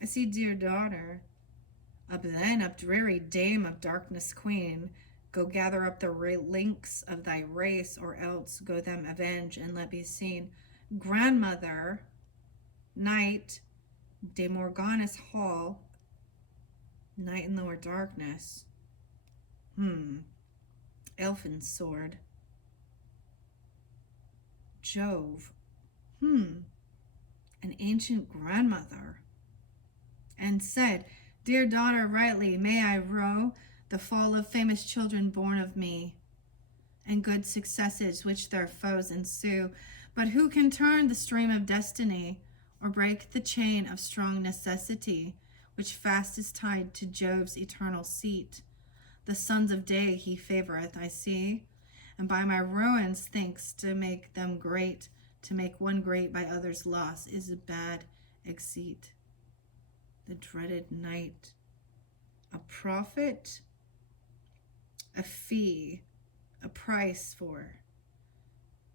I see, dear daughter. Up then, up dreary dame of darkness queen, go gather up the links of thy race, or else go them avenge, and let be seen. Grandmother, night, de Morganis hall, night in lower darkness. Elfin sword. Jove. An ancient grandmother. And said, Dear daughter, rightly may I row the fall of famous children born of me, and good successes which their foes ensue. But who can turn the stream of destiny, or break the chain of strong necessity, which fast is tied to Jove's eternal seat? The sons of day he favoreth, I see, and by my ruins thinks to make them great. To make one great by others' loss is a bad exceit. The dreaded night, a profit, a fee, a price for.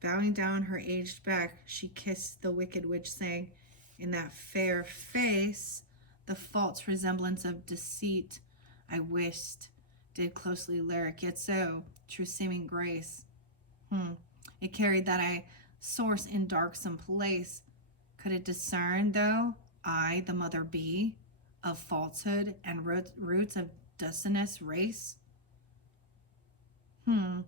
Bowing down her aged back, she kissed the wicked witch, saying, in that fair face, the false resemblance of deceit, I wist, did closely lyric, yet so true seeming grace. It carried that I source in darksome place. Could it discern, though I the mother be, of falsehood and roots of dustinous race? O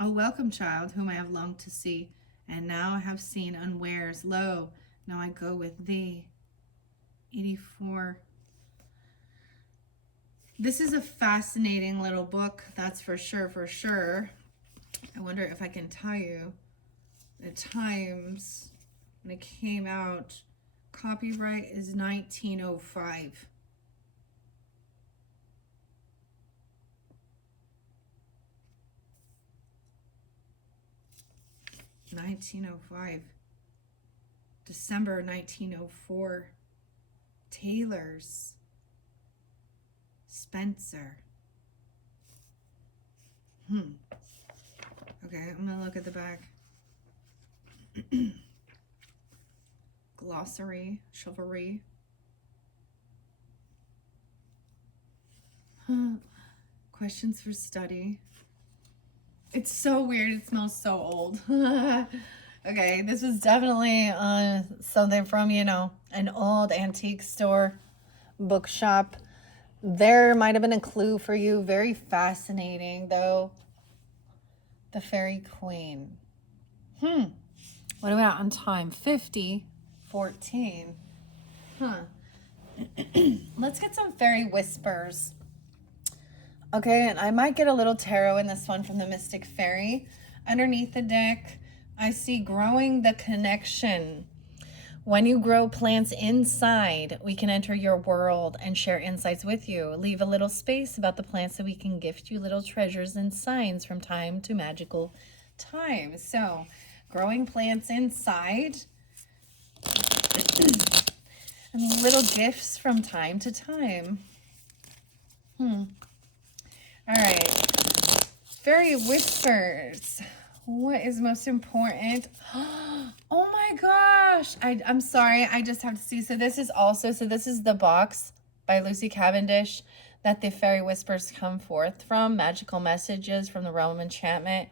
welcome child, whom I have longed to see, and now have seen unwares. Lo, now I go with thee. 84. This is a fascinating little book, that's for sure. I wonder if I can tell you the times when it came out. Copyright is 1905. December 1904. Taylor's. Spencer. Okay, I'm gonna look at the back. glossary, chivalry. Questions for study. It's so weird. It smells so old. Okay, this was definitely something from, you know, an old antique store, bookshop. There might have been a clue for you. Very fascinating, though. The Fairy Queen. What about on time? 50, 14. Let's get some fairy whispers. Okay, and I might get a little tarot in this one from the Mystic Fairy. Underneath the deck, I see growing the connection. When you grow plants inside, we can enter your world and share insights with you. Leave a little space about the plants so we can gift you little treasures and signs from time to magical time. So, growing plants inside and little gifts from time to time. All right. Fairy whispers. What is most important? Oh my gosh. I'm sorry. I just have to see. So this is the box by Lucy Cavendish that the fairy whispers come forth from. Magical messages from the realm of enchantment.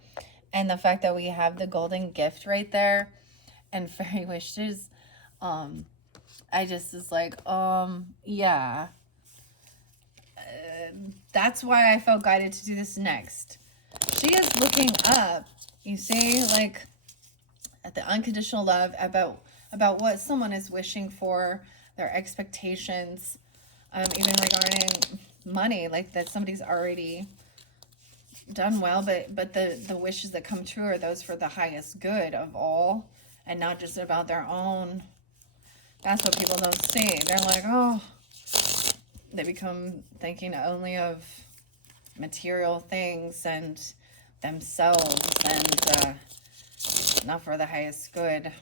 And the fact that we have the golden gift right there. And fairy wishes. I just was like, yeah. That's why I felt guided to do this next. She is looking up, you see, like at the unconditional love, about what someone is wishing for, their expectations, even regarding money, like that somebody's already done well, but the wishes that come true are those for the highest good of all, and not just about their own. That's what people don't see. They're like, oh, they become thinking only of material things and themselves, and not for the highest good.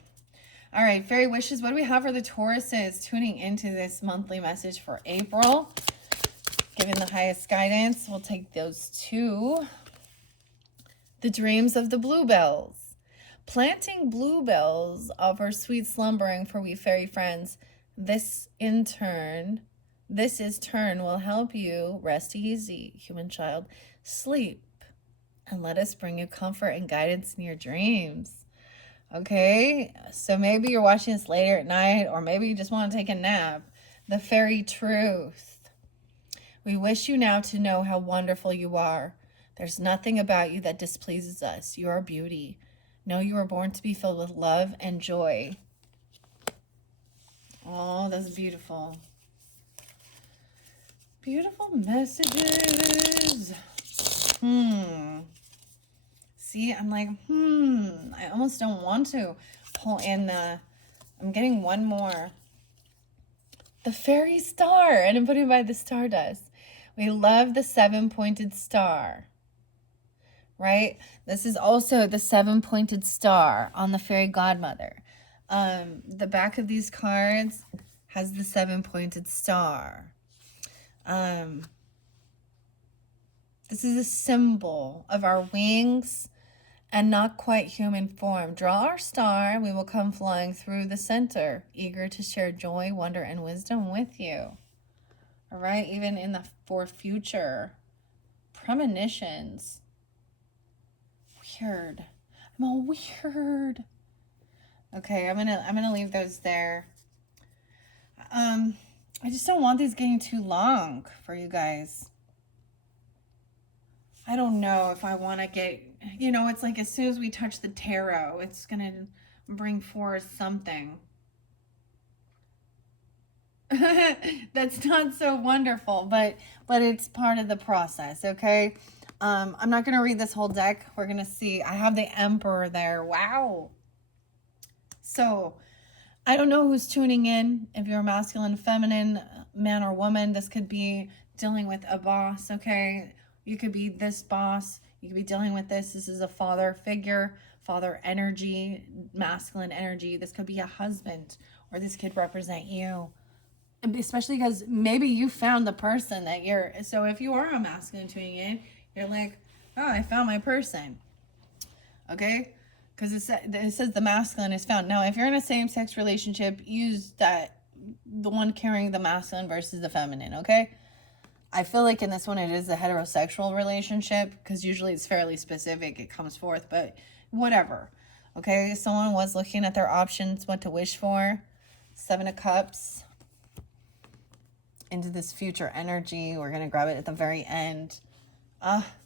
All right, fairy wishes. What do we have for the Tauruses tuning into this monthly message for April? Giving the highest guidance. We'll take those two. The dreams of the bluebells. Planting bluebells offers sweet slumbering for we fairy friends. This turn will help you rest easy, human child. Sleep, and let us bring you comfort and guidance in your dreams. Okay, so maybe you're watching this later at night, or maybe you just want to take a nap. The fairy truth. We wish you now to know how wonderful you are. There's nothing about you that displeases us. You are beauty. Know you were born to be filled with love and joy. Oh, that's beautiful. Beautiful messages. See, I'm like, I almost don't want to pull in I'm getting one more. The fairy star, and I'm putting by the stardust. We love the 7-pointed star, right? This is also the 7-pointed star on the fairy godmother. The back of these cards has the 7-pointed star. This is a symbol of our wings and not quite human form. Draw our star, we will come flying through the center, eager to share joy, wonder, and wisdom with you. All right, even for future premonitions. Weird. I'm all weird. Okay, I'm gonna leave those there. I just don't want these getting too long for you guys. I don't know if I want to get, it's like as soon as we touch the tarot, it's going to bring forth something. That's not so wonderful, but it's part of the process, okay? I'm not going to read this whole deck. We're going to see. I have the Emperor there. Wow. So, I don't know who's tuning in. If you're masculine, feminine, man or woman, this could be dealing with a boss, okay? You could be this boss. You could be dealing with this. This is a father figure, father energy, masculine energy. This could be a husband, or this could represent you. Especially because maybe you found the person that you're... So if you are a masculine tuning in, you're like, oh, I found my person. Okay? because it says the masculine is found. Now, if you're in a same-sex relationship, use the one carrying the masculine versus the feminine, okay? I feel like in this one it is a heterosexual relationship because usually it's fairly specific. It comes forth, but whatever. Okay, someone was looking at their options, what to wish for. 7 of Cups. Into this future energy. We're going to grab it at the very end.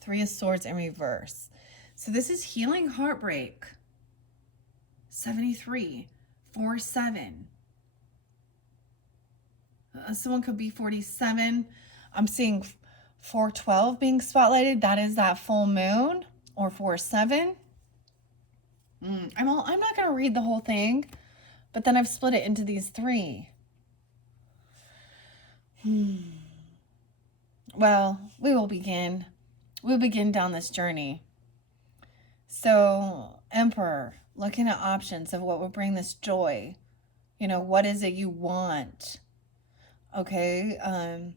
3 of Swords in reverse. So this is healing heartbreak. 73. 4-7. Someone could be 47. I'm seeing 412 being spotlighted. That is that full moon. Or 4-7. I'm not going to read the whole thing. But then I've split it into these 3. Well, we will begin. We'll begin down this journey. So, Emperor, looking at options of what will bring this joy. You know, what is it you want? Okay. And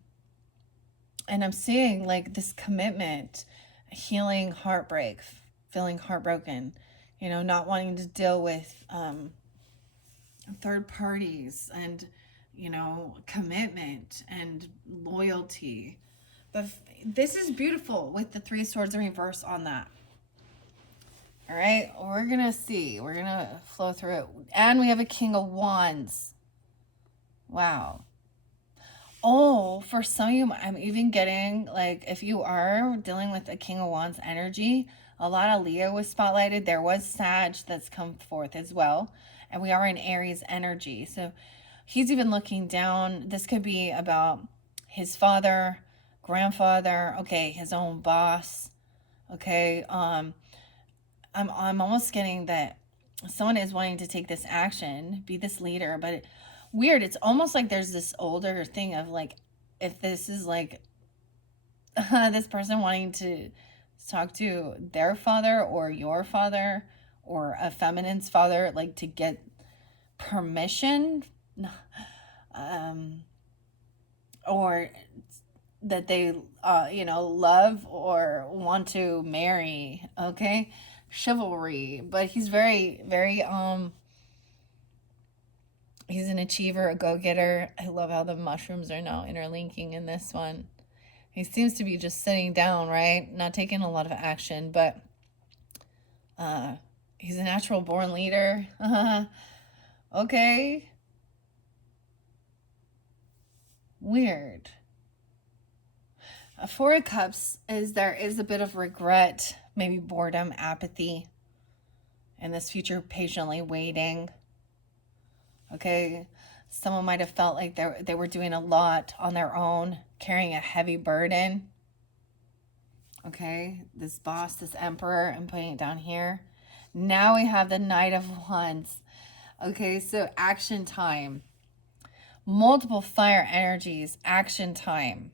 I'm seeing like this commitment, healing heartbreak, feeling heartbroken, you know, not wanting to deal with third parties and, you know, commitment and loyalty. But this is beautiful with the 3 of Swords in reverse on that. All right, we're going to see. We're going to flow through it. And we have a King of Wands. Wow. Oh, for some of you, I'm even getting, like, if you are dealing with a King of Wands energy, a lot of Leo was spotlighted. There was Sag that's come forth as well. And we are in Aries energy. So he's even looking down. This could be about his father, grandfather, okay, his own boss. Okay, I'm almost getting that someone is wanting to take this action, be this leader, but weird. It's almost like there's this older thing of like, if this is like this person wanting to talk to their father or your father or a feminine's father, like to get permission, or that they, you know, love or want to marry. Okay. Chivalry, but he's very, very, he's an achiever, a go-getter. I love how the mushrooms are now interlinking in this one. He seems to be just sitting down, right? Not taking a lot of action, but he's a natural born leader. Okay. Weird. 4 of Cups is there is a bit of regret, maybe boredom, apathy, and this future patiently waiting. Okay, someone might have felt like they were doing a lot on their own, carrying a heavy burden. Okay, this boss, this emperor, I'm putting it down here. Now we have the Knight of Wands. Okay, so action time. Multiple fire energies, action time.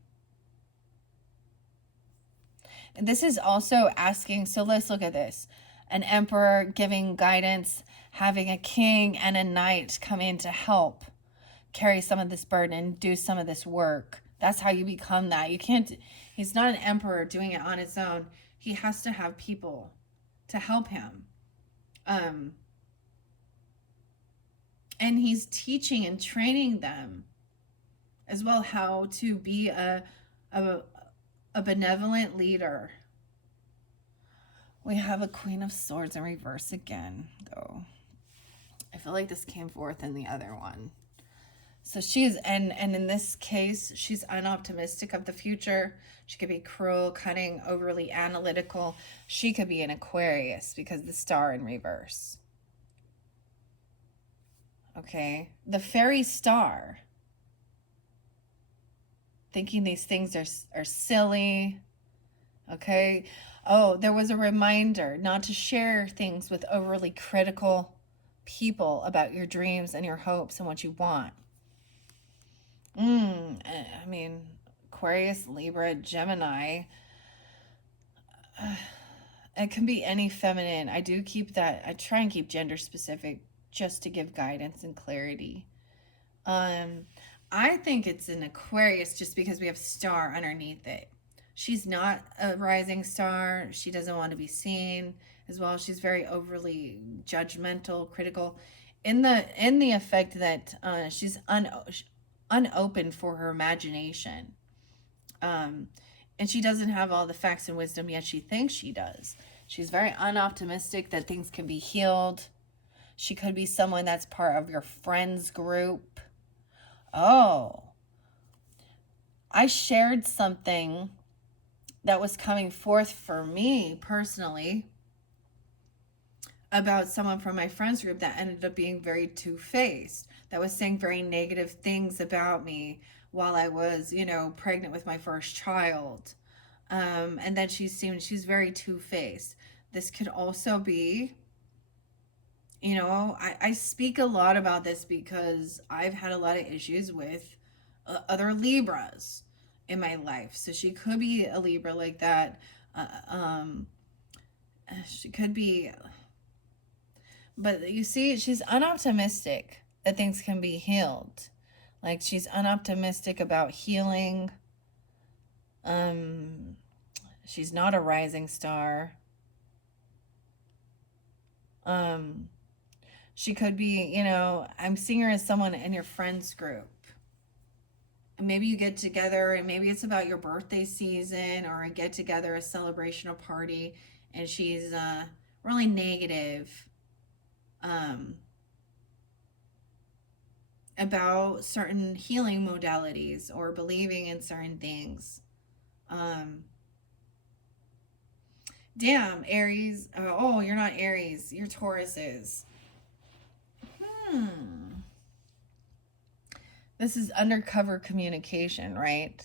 And this is also asking, so let's look at this. An emperor giving guidance, having a king and a knight come in to help carry some of this burden, do some of this work. That's how you become that. You can't, he's not an emperor doing it on his own. He has to have people to help him. And he's teaching and training them as well how to be a benevolent leader. We have a Queen of Swords in reverse again, though. I feel like this came forth in the other one. So she's, and in this case, she's unoptimistic of the future. She could be cruel, cunning, overly analytical. She could be an Aquarius because the star in reverse. Okay. The fairy star. Thinking these things are silly. Okay. Oh, there was a reminder not to share things with overly critical people about your dreams and your hopes and what you want. I mean, Aquarius, Libra, Gemini. It can be any feminine. I do keep that. I try and keep gender specific just to give guidance and clarity. I think it's an Aquarius just because we have star underneath it. She's not a rising star. She doesn't want to be seen as well. She's very overly judgmental, critical, in the effect that she's unopened for her imagination. And she doesn't have all the facts and wisdom, yet she thinks she does. She's very unoptimistic that things can be healed. She could be someone that's part of your friends group. Oh, I shared something that was coming forth for me personally about someone from my friends group that ended up being very two-faced, that was saying very negative things about me while I was, you know, pregnant with my first child. And then she's very two-faced. This could also be, you know, I speak a lot about this because I've had a lot of issues with other Libras in my life. So she could be a Libra like that. She could be, but you see, she's unoptimistic that things can be healed. Like, she's unoptimistic about healing. She's not a rising star. She could be, you know, I'm seeing her as someone in your friends group. And maybe you get together and maybe it's about your birthday season or a get together, a celebration, a party, and she's really negative about certain healing modalities or believing in certain things. Damn, Aries. Oh, you're not Aries. You're Tauruses. This is undercover communication, right?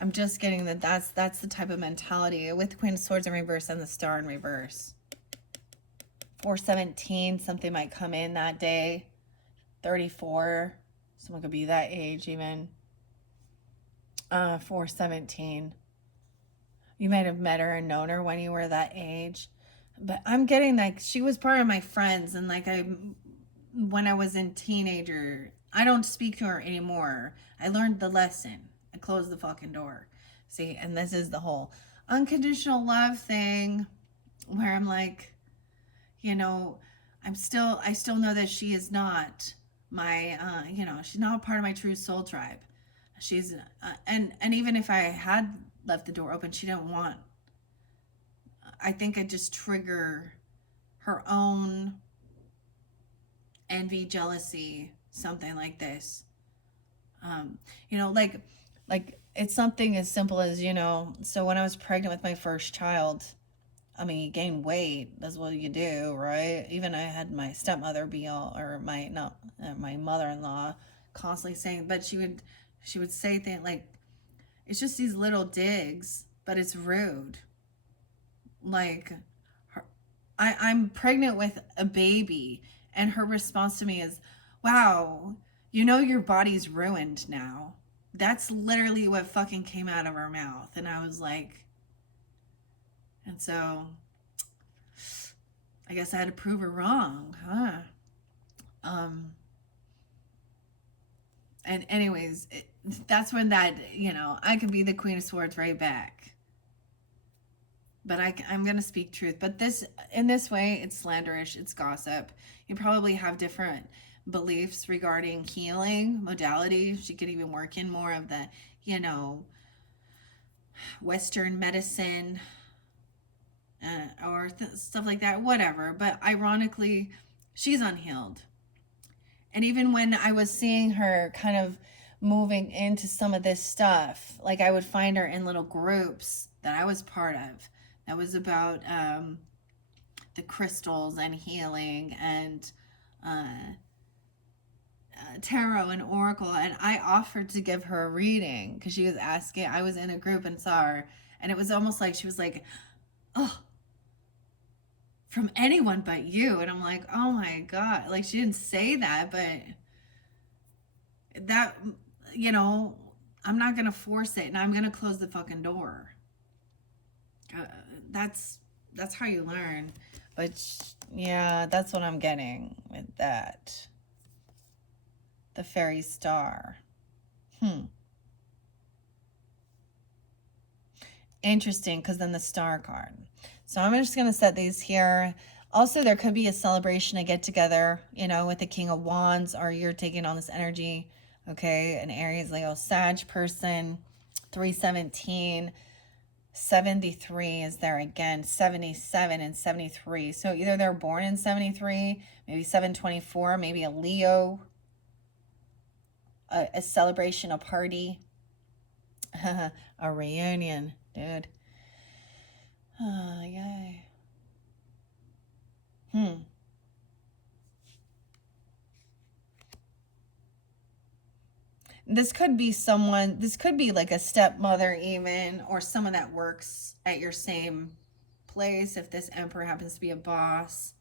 I'm just getting that that's the type of mentality with the Queen of Swords in reverse and the Star in reverse. 417, something might come in that day. 34, someone could be that age even. 417. You might have met her and known her when you were that age. But I'm getting like she was part of my friends, and like when I was in teenager, I don't speak to her anymore. I learned the lesson. I closed the fucking door. See, and this is the whole unconditional love thing where I'm like, you know, I still know that she is not my, you know, she's not a part of my true soul tribe. She's, and even if I had left the door open, she didn't want, I think I'd just trigger her own envy, jealousy, something like this. You know, like it's something as simple as, you know, so when I was pregnant with my first child, I mean, you gain weight. That's what you do, right? Even I had my stepmother be all, or my, not, my mother-in-law constantly saying, but she would say things like, it's just these little digs, but it's rude. Like, I'm pregnant with a baby, and her response to me is, wow, you know your body's ruined now. That's literally what fucking came out of her mouth. And I was like, and so I guess I had to prove her wrong, huh? And anyways, that's when that, you know, I could be the Queen of Swords right back. But I'm going to speak truth. But this, in this way, it's slanderish, it's gossip. You probably have different beliefs regarding healing modality. She could even work in more of the, you know, Western medicine or stuff like that, whatever. But ironically, she's unhealed. And even when I was seeing her kind of moving into some of this stuff, like I would find her in little groups that I was part of that was about the crystals and healing and tarot and oracle. And I offered to give her a reading because she was asking. I was in a group and saw her, and it was almost like she was like, oh, from anyone but you. And I'm like, oh my God. Like, she didn't say that, but that, you know, I'm not going to force it, and I'm going to close the fucking door. That's how you learn. But yeah, that's what I'm getting with that. the fairy star. Interesting, because then the star card. So I'm just going to set these here. Also, there could be a celebration, a get-together, you know, with the King of Wands, or you're taking on this energy, okay? An Aries, Leo, Sag person. 317. 73 is there again. 77 and 73. So either they're born in 73, maybe 724, maybe a Leo, a celebration, a party, a reunion, dude. Oh, yay. This could be someone, this could be like a stepmother even, or someone that works at your same place if this Emperor happens to be a boss.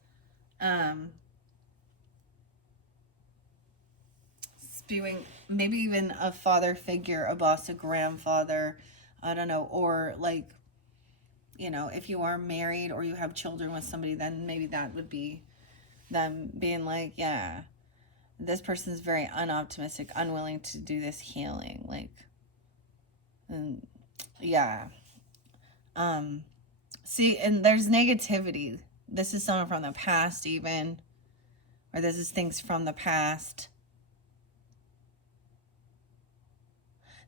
Spewing, maybe even a father figure, a boss, a grandfather, I don't know, or like, you know, if you are married or you have children with somebody, then maybe that would be them being like, yeah, this person is very unoptimistic, unwilling to do this healing. Like, and yeah. See, and there's negativity. This is someone from the past even, or this is things from the past.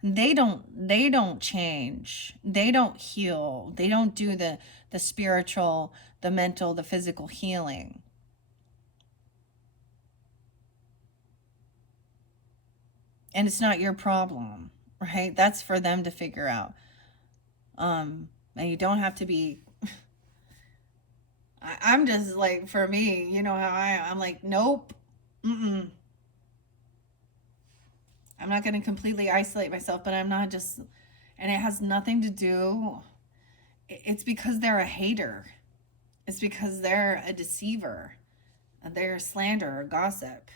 They don't change. They don't heal. They don't do the spiritual, the mental, the physical healing. And it's not your problem, right? That's for them to figure out. And you don't have to be, I'm just like, for me, you know how I'm like, nope, I'm not going to completely isolate myself, but I'm not just, and it has nothing to do, it's because they're a hater. It's because they're a deceiver. They're a slanderer, gossip.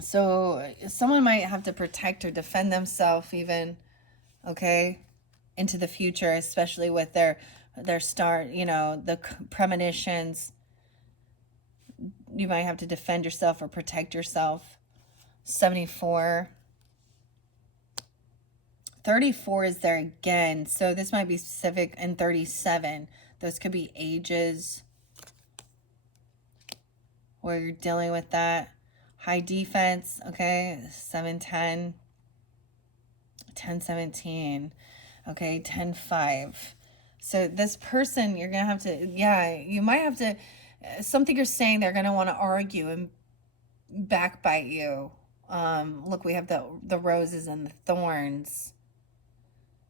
So someone might have to protect or defend themselves even, okay, into the future, especially with their start, you know, the premonitions. You might have to defend yourself or protect yourself. 74. 34 is there again. So this might be specific. And 37. Those could be ages where you're dealing with that. High defense, okay, 710, 1017, okay, 10:5. So this person, you're going to have to, yeah, you might have to, something you're saying, they're going to want to argue and backbite you. Look, we have the roses and the thorns.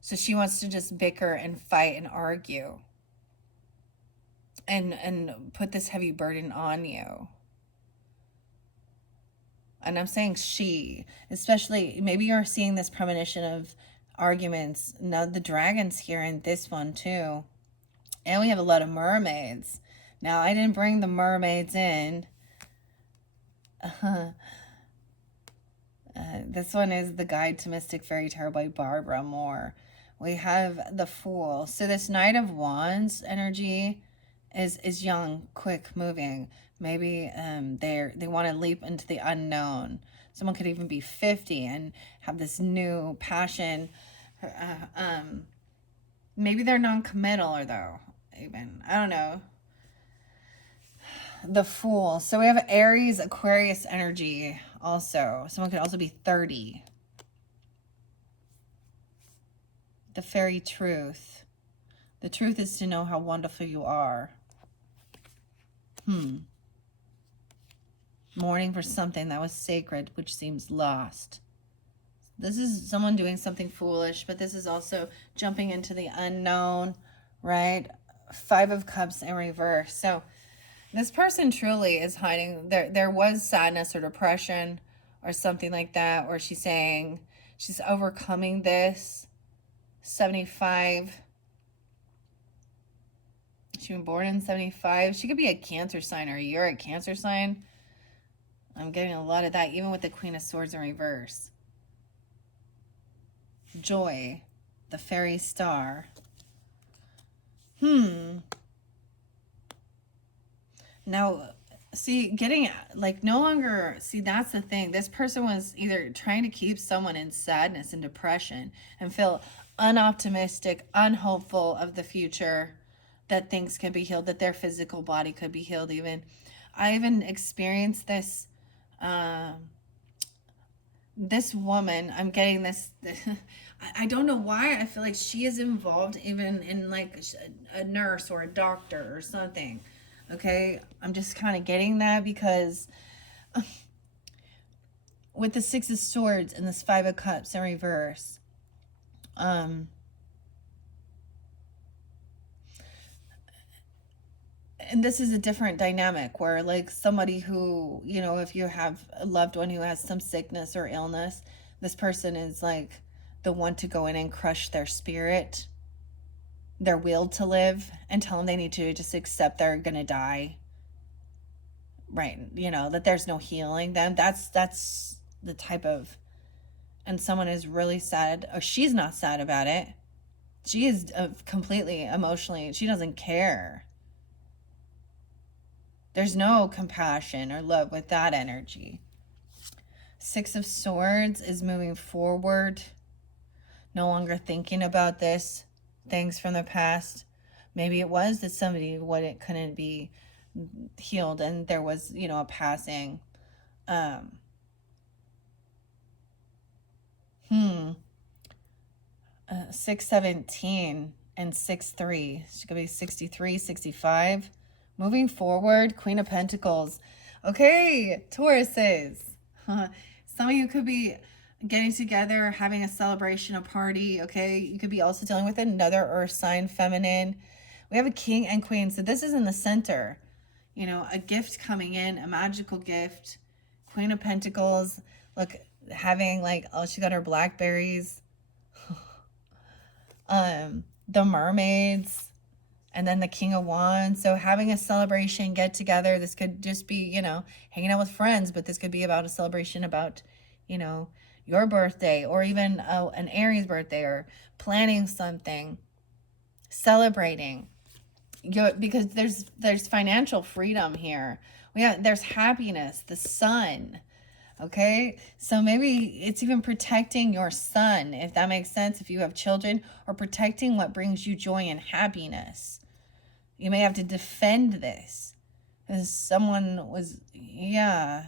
So she wants to just bicker and fight and argue and put this heavy burden on you. And I'm saying she, especially, maybe you're seeing this premonition of arguments. Now the dragon's here in this one too. And we have a lot of mermaids. Now I didn't bring the mermaids in. This one is The Guide to Mystic Faery Tarot by Barbara Moore. We have the Fool. So this Knight of Wands energy is young, quick moving. Maybe they want to leap into the unknown. Someone could even be 50 and have this new passion. Maybe they're non-committal, or though, even, I don't know. The Fool. So we have Aries, Aquarius energy also. Someone could also be 30. The Fairy Truth. The truth is to know how wonderful you are. Mourning for something that was sacred, which seems lost. This is someone doing something foolish, but this is also jumping into the unknown, right? 5 of Cups in reverse. So this person truly is hiding. There was sadness or depression or something like that, or she's saying she's overcoming this. 75. She was born in 75. She could be a Cancer sign, or you're a Cancer sign. I'm getting a lot of that, even with the Queen of Swords in reverse. Joy, the Fairy Star. Now, See, getting like no longer, see, that's the thing. This person was either trying to keep someone in sadness and depression and feel unoptimistic, unhopeful of the future, that things can be healed, that their physical body could be healed. Even I even experienced this. Um, this woman, I'm getting this. I don't know why. I feel like she is involved, even in like a nurse or a doctor or something. Okay, I'm just kind of getting that because with the Six of Swords and this Five of Cups in reverse, um, and this is a different dynamic where like somebody who, you know, if you have a loved one who has some sickness or illness, this person is like the one to go in and crush their spirit, their will to live, and tell them they need to just accept they're gonna die, right? You know, that there's no healing them. That's the type of, and someone is really sad, or she's not sad about it, she is completely emotionally, she doesn't care. There's no compassion or love with that energy. Six of Swords is moving forward, no longer thinking about this, things from the past. Maybe it was that somebody, what it couldn't be healed and there was, you know, a passing. 617 and 6-3. She could be 63, 65. Moving forward, Queen of Pentacles. Okay, Tauruses. Some of you could be getting together, having a celebration, a party, okay? You could be also dealing with another earth sign, feminine. We have a king and queen, so this is in the center. You know, a gift coming in, a magical gift. Queen of Pentacles. Look, having like, oh, she got her blackberries. The mermaids, and then the King of Wands. So having a celebration, get together. This could just be, you know, hanging out with friends, but this could be about a celebration about, you know, your birthday, or even an Aries birthday, or planning something, celebrating. Because there's financial freedom here. There's happiness, the sun. Okay, so maybe it's even protecting your son, if that makes sense, if you have children, or protecting what brings you joy and happiness. You may have to defend this because someone was, yeah,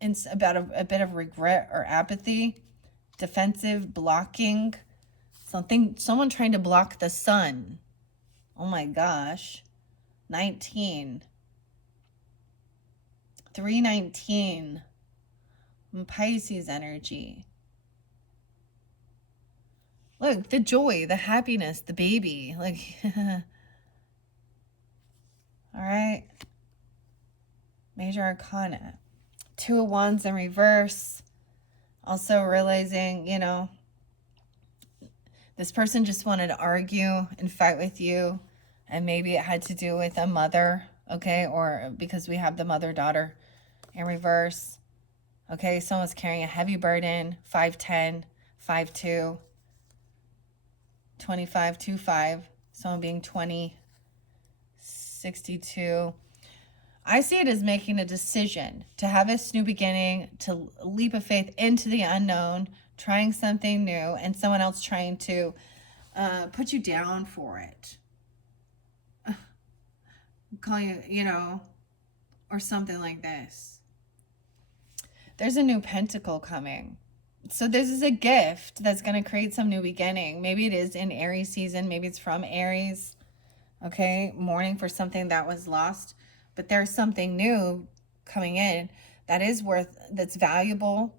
it's about a bit of regret or apathy, defensive, blocking something, someone trying to block the sun. Oh my gosh. 19. 319. Pisces energy. Look, the joy, the happiness, the baby. Like, all right. Major Arcana. Two of Wands in reverse. Also realizing, you know, this person just wanted to argue and fight with you. And maybe it had to do with a mother, okay? Or because we have the mother-daughter in reverse. Okay, someone's carrying a heavy burden, 5'10", 5'2", 25, 25. Someone being 20, 62. I see it as making a decision to have this new beginning, to leap of faith into the unknown, trying something new, and someone else trying to put you down for it. Call you, you know, or something like this. There's a new pentacle coming. So this is a gift that's going to create some new beginning. Maybe it is in Aries season. Maybe it's from Aries. Okay, mourning for something that was lost. But there's something new coming in that is that's valuable.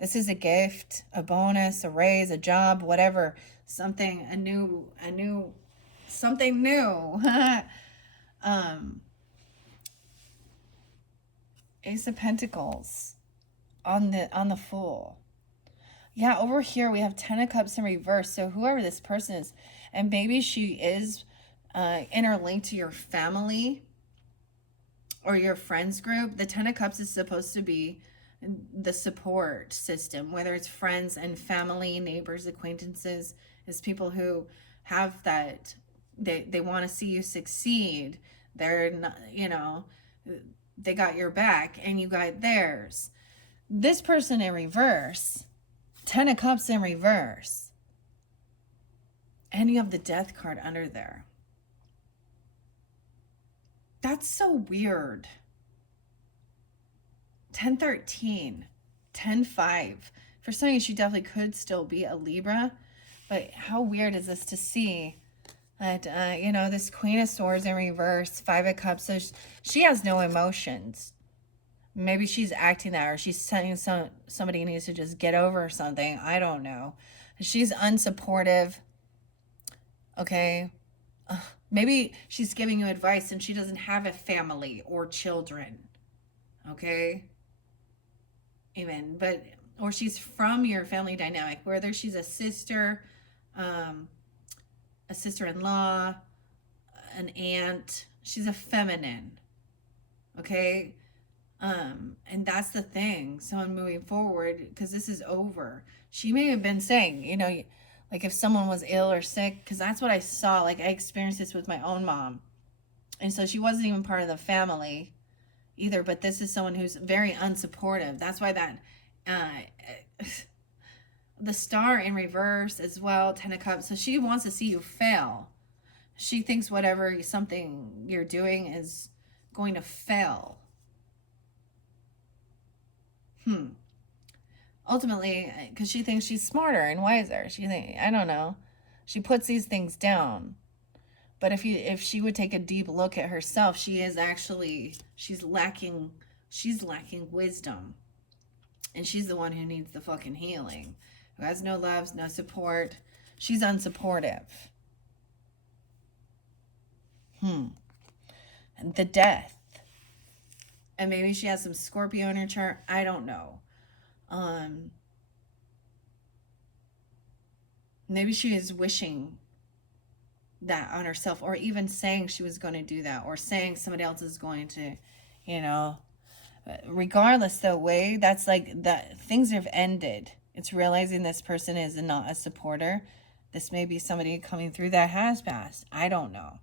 This is a gift, a bonus, a raise, a job, whatever. Something, something new. Ace of Pentacles. On the Fool. Yeah, over here we have 10 of Cups in reverse. So whoever this person is, and maybe she is interlinked to your family or your friends group. The 10 of Cups is supposed to be the support system, whether it's friends and family, neighbors, acquaintances, is people who have that, they want to see you succeed. They're not, you know, they got your back and you got theirs. This person in reverse, 10 of Cups in reverse, and you have the Death card under there. That's so weird. 10-13, 10-5. For some of you, she definitely could still be a Libra, but how weird is this to see that, you know, this Queen of Swords in reverse, 5 of Cups, so she has no emotions. Maybe she's acting that, or she's telling somebody needs to just get over something. I don't know. She's unsupportive. Okay. Maybe she's giving you advice and she doesn't have a family or children. Okay. Even, but, or she's from your family dynamic, whether she's a sister, a sister-in-law, an aunt. She's a feminine. Okay. And that's the thing. So I'm moving forward because this is over. She may have been saying, you know, like if someone was ill or sick, because that's what I saw. Like I experienced this with my own mom. And so she wasn't even part of the family either, but this is someone who's very unsupportive. That's why that, the Star in reverse as well, 10 of Cups. So she wants to see you fail. She thinks whatever something you're doing is going to fail. Ultimately, because she thinks she's smarter and wiser. She think, I don't know. She puts these things down. But if she would take a deep look at herself, she is actually, she's lacking wisdom. And she's the one who needs the fucking healing. Who has no love, no support. She's unsupportive. And the Death. And maybe she has some Scorpio in her chart. I don't know. Maybe she is wishing that on herself, or even saying she was going to do that, or saying somebody else is going to, you know. Regardless, the way, that's like that things have ended. It's realizing this person is not a supporter. This may be somebody coming through that has passed. I don't know.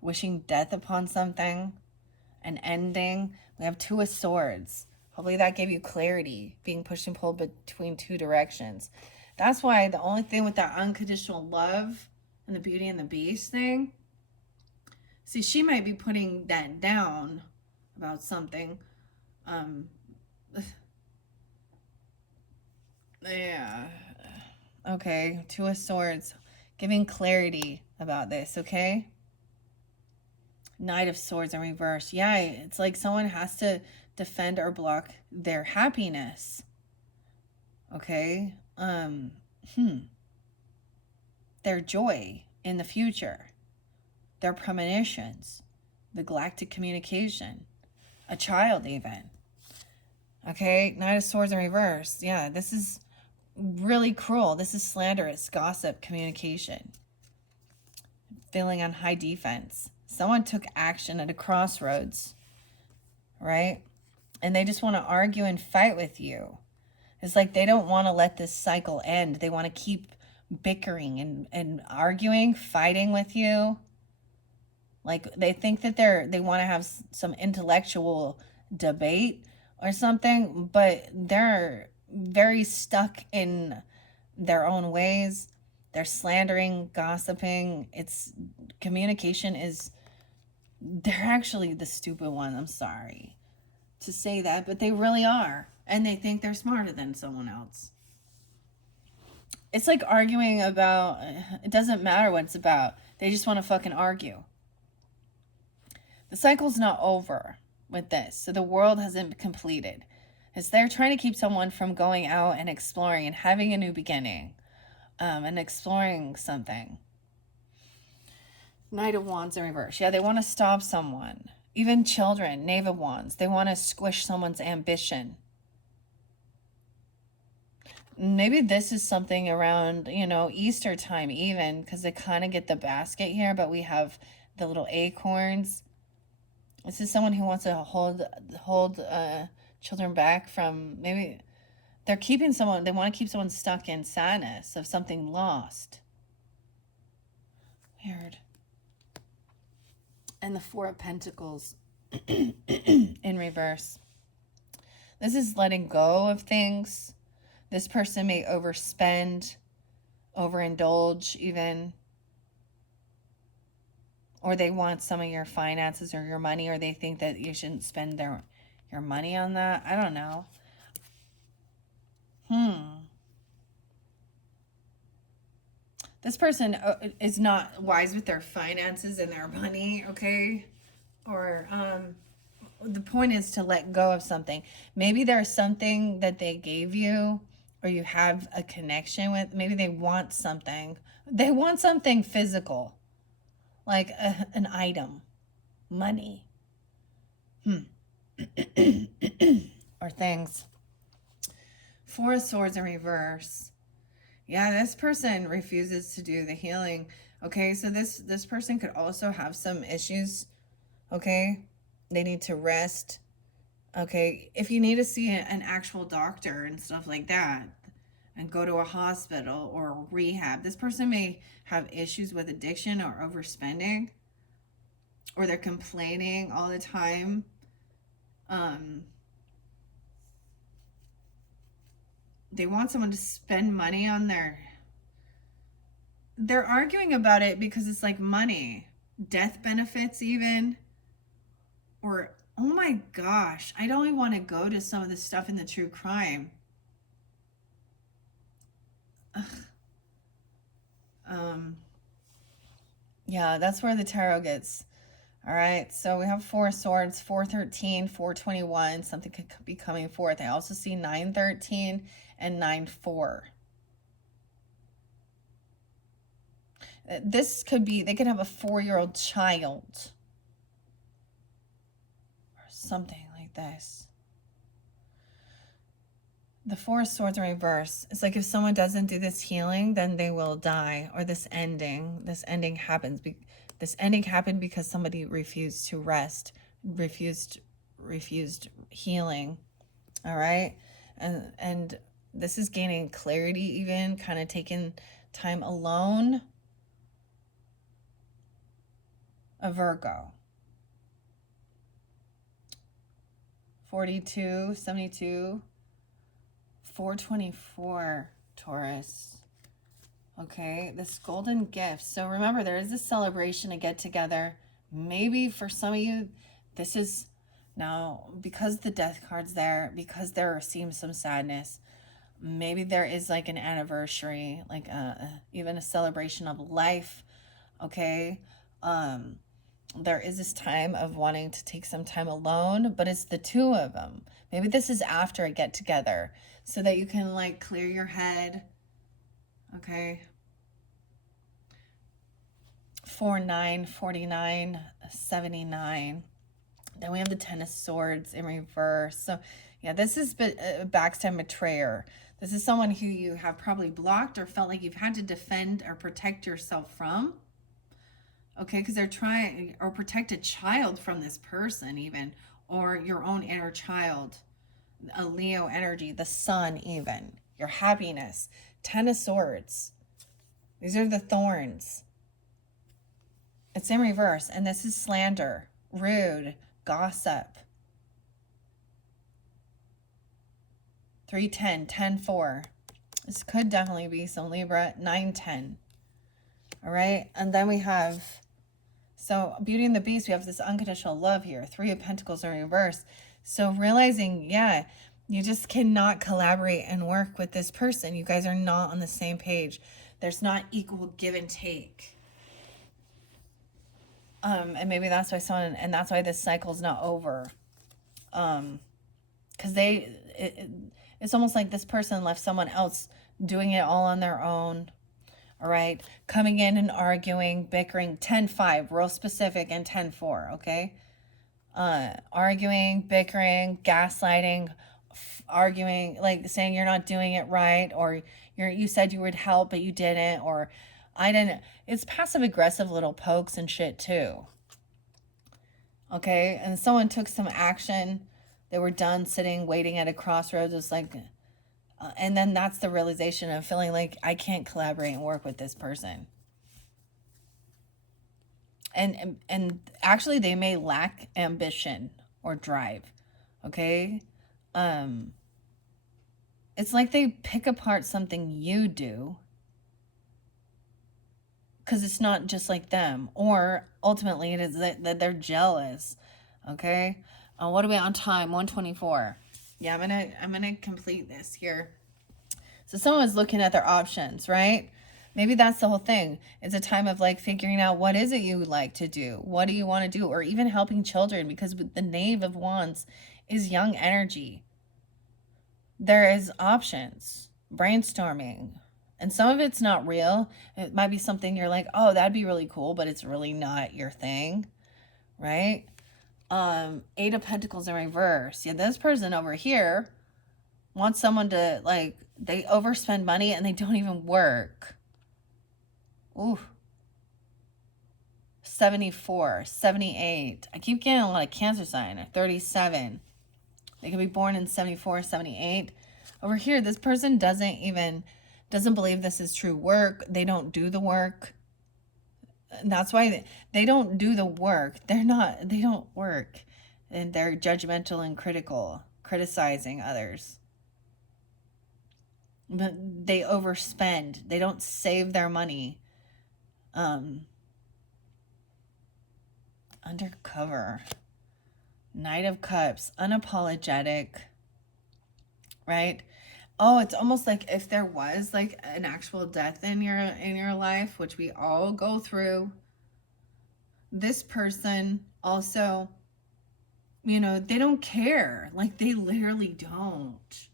Wishing death upon something. An ending. We have 2 of Swords. Hopefully that gave you clarity. Being pushed and pulled between 2 directions. That's why the only thing with that unconditional love and the Beauty and the Beast thing. See, she might be putting that down about something. Yeah. Okay. 2 of Swords. Giving clarity about this, okay? Knight of Swords in reverse. Yeah, it's like someone has to defend or block their happiness. Okay? Their joy in the future. Their premonitions. The galactic communication. A child even. Okay? Knight of Swords in reverse. Yeah, this is really cruel. This is slanderous, gossip, communication. Feeling on high defense. Someone took action at a crossroads, right? And they just want to argue and fight with you. It's like they don't want to let this cycle end. They want to keep bickering and arguing, fighting with you. Like they think that they want to have some intellectual debate or something, but they're very stuck in their own ways. They're slandering, gossiping. It's communication is, they're actually the stupid one. I'm sorry to say that, but they really are. And they think they're smarter than someone else. It's like arguing about, it doesn't matter what it's about. They just want to fucking argue. The cycle's not over with this. So the world hasn't completed. It's they're trying to keep someone from going out and exploring and having a new beginning. And exploring something. Knight of Wands in reverse. Yeah, they want to stop someone. Even children, Knave of Wands. They want to squish someone's ambition. Maybe this is something around, you know, Easter time even, because they kind of get the basket here, but we have the little acorns. This is someone who wants to hold children back from, maybe they're keeping someone, they want to keep someone stuck in sadness of something lost. Weird. And the Four of Pentacles. in reverse. This is letting go of things. This person may overspend, overindulge even, or they want some of your finances or your money, or they think that you shouldn't spend your money on that. I don't know. This person is not wise with their finances and their money, okay? Or the point is to let go of something. Maybe there's something that they gave you or you have a connection with. Maybe they want something. They want something physical, like an item, money, or things. Four of Swords in reverse. Yeah, this person refuses to do the healing. Okay, so this person could also have some issues. Okay, they need to rest. Okay, if you need to see an actual doctor and stuff like that, and go to a hospital or rehab, this person may have issues with addiction or overspending, or they're complaining all the time. They want someone to spend money on they're arguing about it because it's like money, death benefits even, or oh my gosh, I don't even want to go to some of the stuff in the true crime. Yeah, that's where the tarot gets. All right, so we have Four Swords, 413, 421. Something could be coming forth. I also see 913 and 94. This could be, they could have a 4-year-old child or something like this. The Four of Swords in reverse. It's like if someone doesn't do this healing, then they will die. Or this ending happens. This ending happened because somebody refused to rest, refused healing. All right, and this is gaining clarity, even kind of taking time alone. A Virgo. 42, 72. 424, Taurus. Okay, this golden gift. So remember, there is a celebration, a get together. Maybe for some of you, this is now because the death card's there, because there seems some sadness. Maybe there is like an anniversary, like even a celebration of life. Okay, there is this time of wanting to take some time alone, but it's the two of them. Maybe this is after a get together, so that you can like clear your head. Okay. 49, 49, 79. Then we have the Ten of Swords in reverse. So yeah, this is a backstab betrayer. This is someone who you have probably blocked or felt like you've had to defend or protect yourself from. Okay, because they're trying, or protect a child from this person even, or your own inner child. A Leo energy, the sun even, your happiness. Ten of Swords. These are the thorns. It's in reverse, and this is slander, rude, gossip. 310, 10-4. This could definitely be some Libra. 9-10. All right, and then we have, so Beauty and the Beast, we have this unconditional love here. 3 of Pentacles in reverse. So realizing, yeah, you just cannot collaborate and work with this person. You guys are not on the same page. There's not equal give and take. And maybe that's why and that's why this cycle's not over. Because it's almost like this person left someone else doing it all on their own. All right, coming in and arguing, bickering. 10-5, real specific, and 10-4. Okay. Arguing, bickering, gaslighting, arguing, like saying you're not doing it right, or you said you would help but you didn't, or I didn't. It's passive aggressive little pokes and shit too. Okay, and someone took some action. They were done sitting, waiting at a crossroads. It's like, and then that's the realization of feeling like I can't collaborate and work with this person. And actually they may lack ambition or drive. Okay? It's like they pick apart something you do because it's not just like them, or ultimately it is that they're jealous. Okay? What are we on time? 124. Yeah, I'm gonna complete this here. So someone's looking at their options, right? Maybe that's the whole thing. It's a time of like figuring out what is it you would like to do? What do you want to do? Or even helping children, because the Knave of Wands is young energy. There is options, brainstorming. And some of it's not real. It might be something you're like, oh, that'd be really cool, but it's really not your thing, right? Eight of Pentacles in reverse. Yeah, this person over here wants someone to, like, they overspend money and they don't even work. Ooh. 74, 78. I keep getting a lot of Cancer sign. 37. They could be born in 74, 78. Over here, this person doesn't believe this is true work. They don't do the work. That's why they don't do the work. They don't work. And they're judgmental and critical, criticizing others. But they overspend. They don't save their money. Undercover. Knight of Cups. Unapologetic. Right? Oh, it's almost like if there was like an actual death in your life, which we all go through. This person also, you know, they don't care. Like, they literally don't.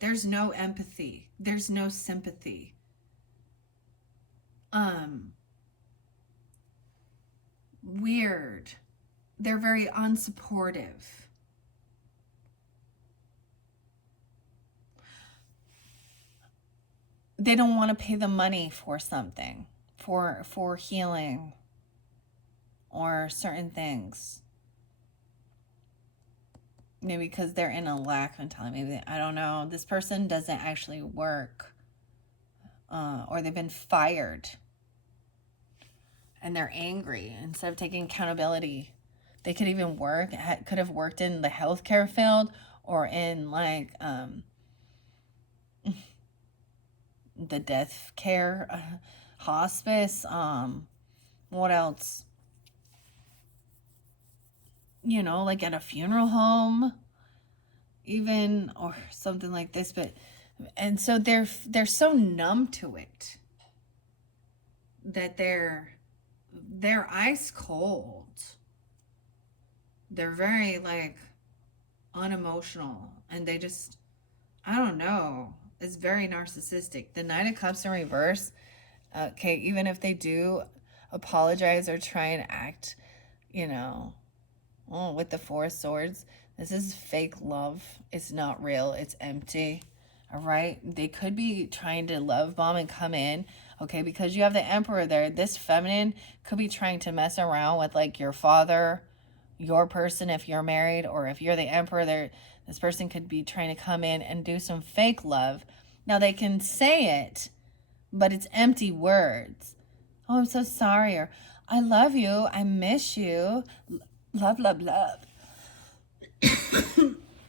There's no empathy. There's no sympathy. Weird. They're very unsupportive. They don't want to pay the money for something, for healing or certain things. Maybe because they're in a lack mentality. Maybe, I don't know. This person doesn't actually work. Or they've been fired. And they're angry. Instead of taking accountability, they could even work. Could have worked in the healthcare field or in like the death care, hospice. What else? You know, like at a funeral home, even, or something like this. But and so they're so numb to it that they're ice cold. They're very like unemotional, and they just, I don't know, it's very narcissistic. The Knight of Cups in reverse, okay, even if they do apologize or try and act, you know, with the Four of Swords, this is fake love. It's not real. It's empty. All right. They could be trying to love bomb and come in. Okay. Because you have the Emperor there. This feminine could be trying to mess around with like your father, your person, if you're married, or if you're the Emperor there, this person could be trying to come in and do some fake love. Now they can say it, but it's empty words. Oh, I'm so sorry. Or I love you. I miss you. Love, love, love.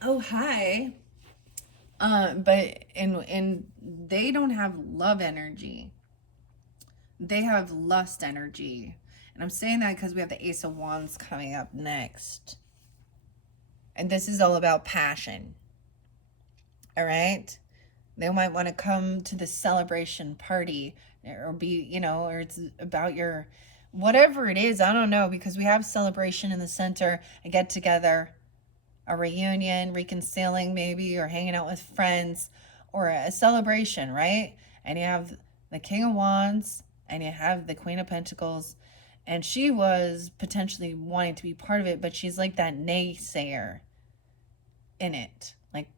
Oh, hi. But in they don't have love energy. They have lust energy. And I'm saying that because we have the Ace of Wands coming up next. And this is all about passion. All right? They might want to come to the celebration party, or be, you know, or it's about your, whatever it is, I don't know, because we have celebration in the center, a get together, a reunion, reconciling maybe, or hanging out with friends, or a celebration, right? And you have the King of Wands, and you have the Queen of Pentacles, and she was potentially wanting to be part of it, but she's like that naysayer in it. Like,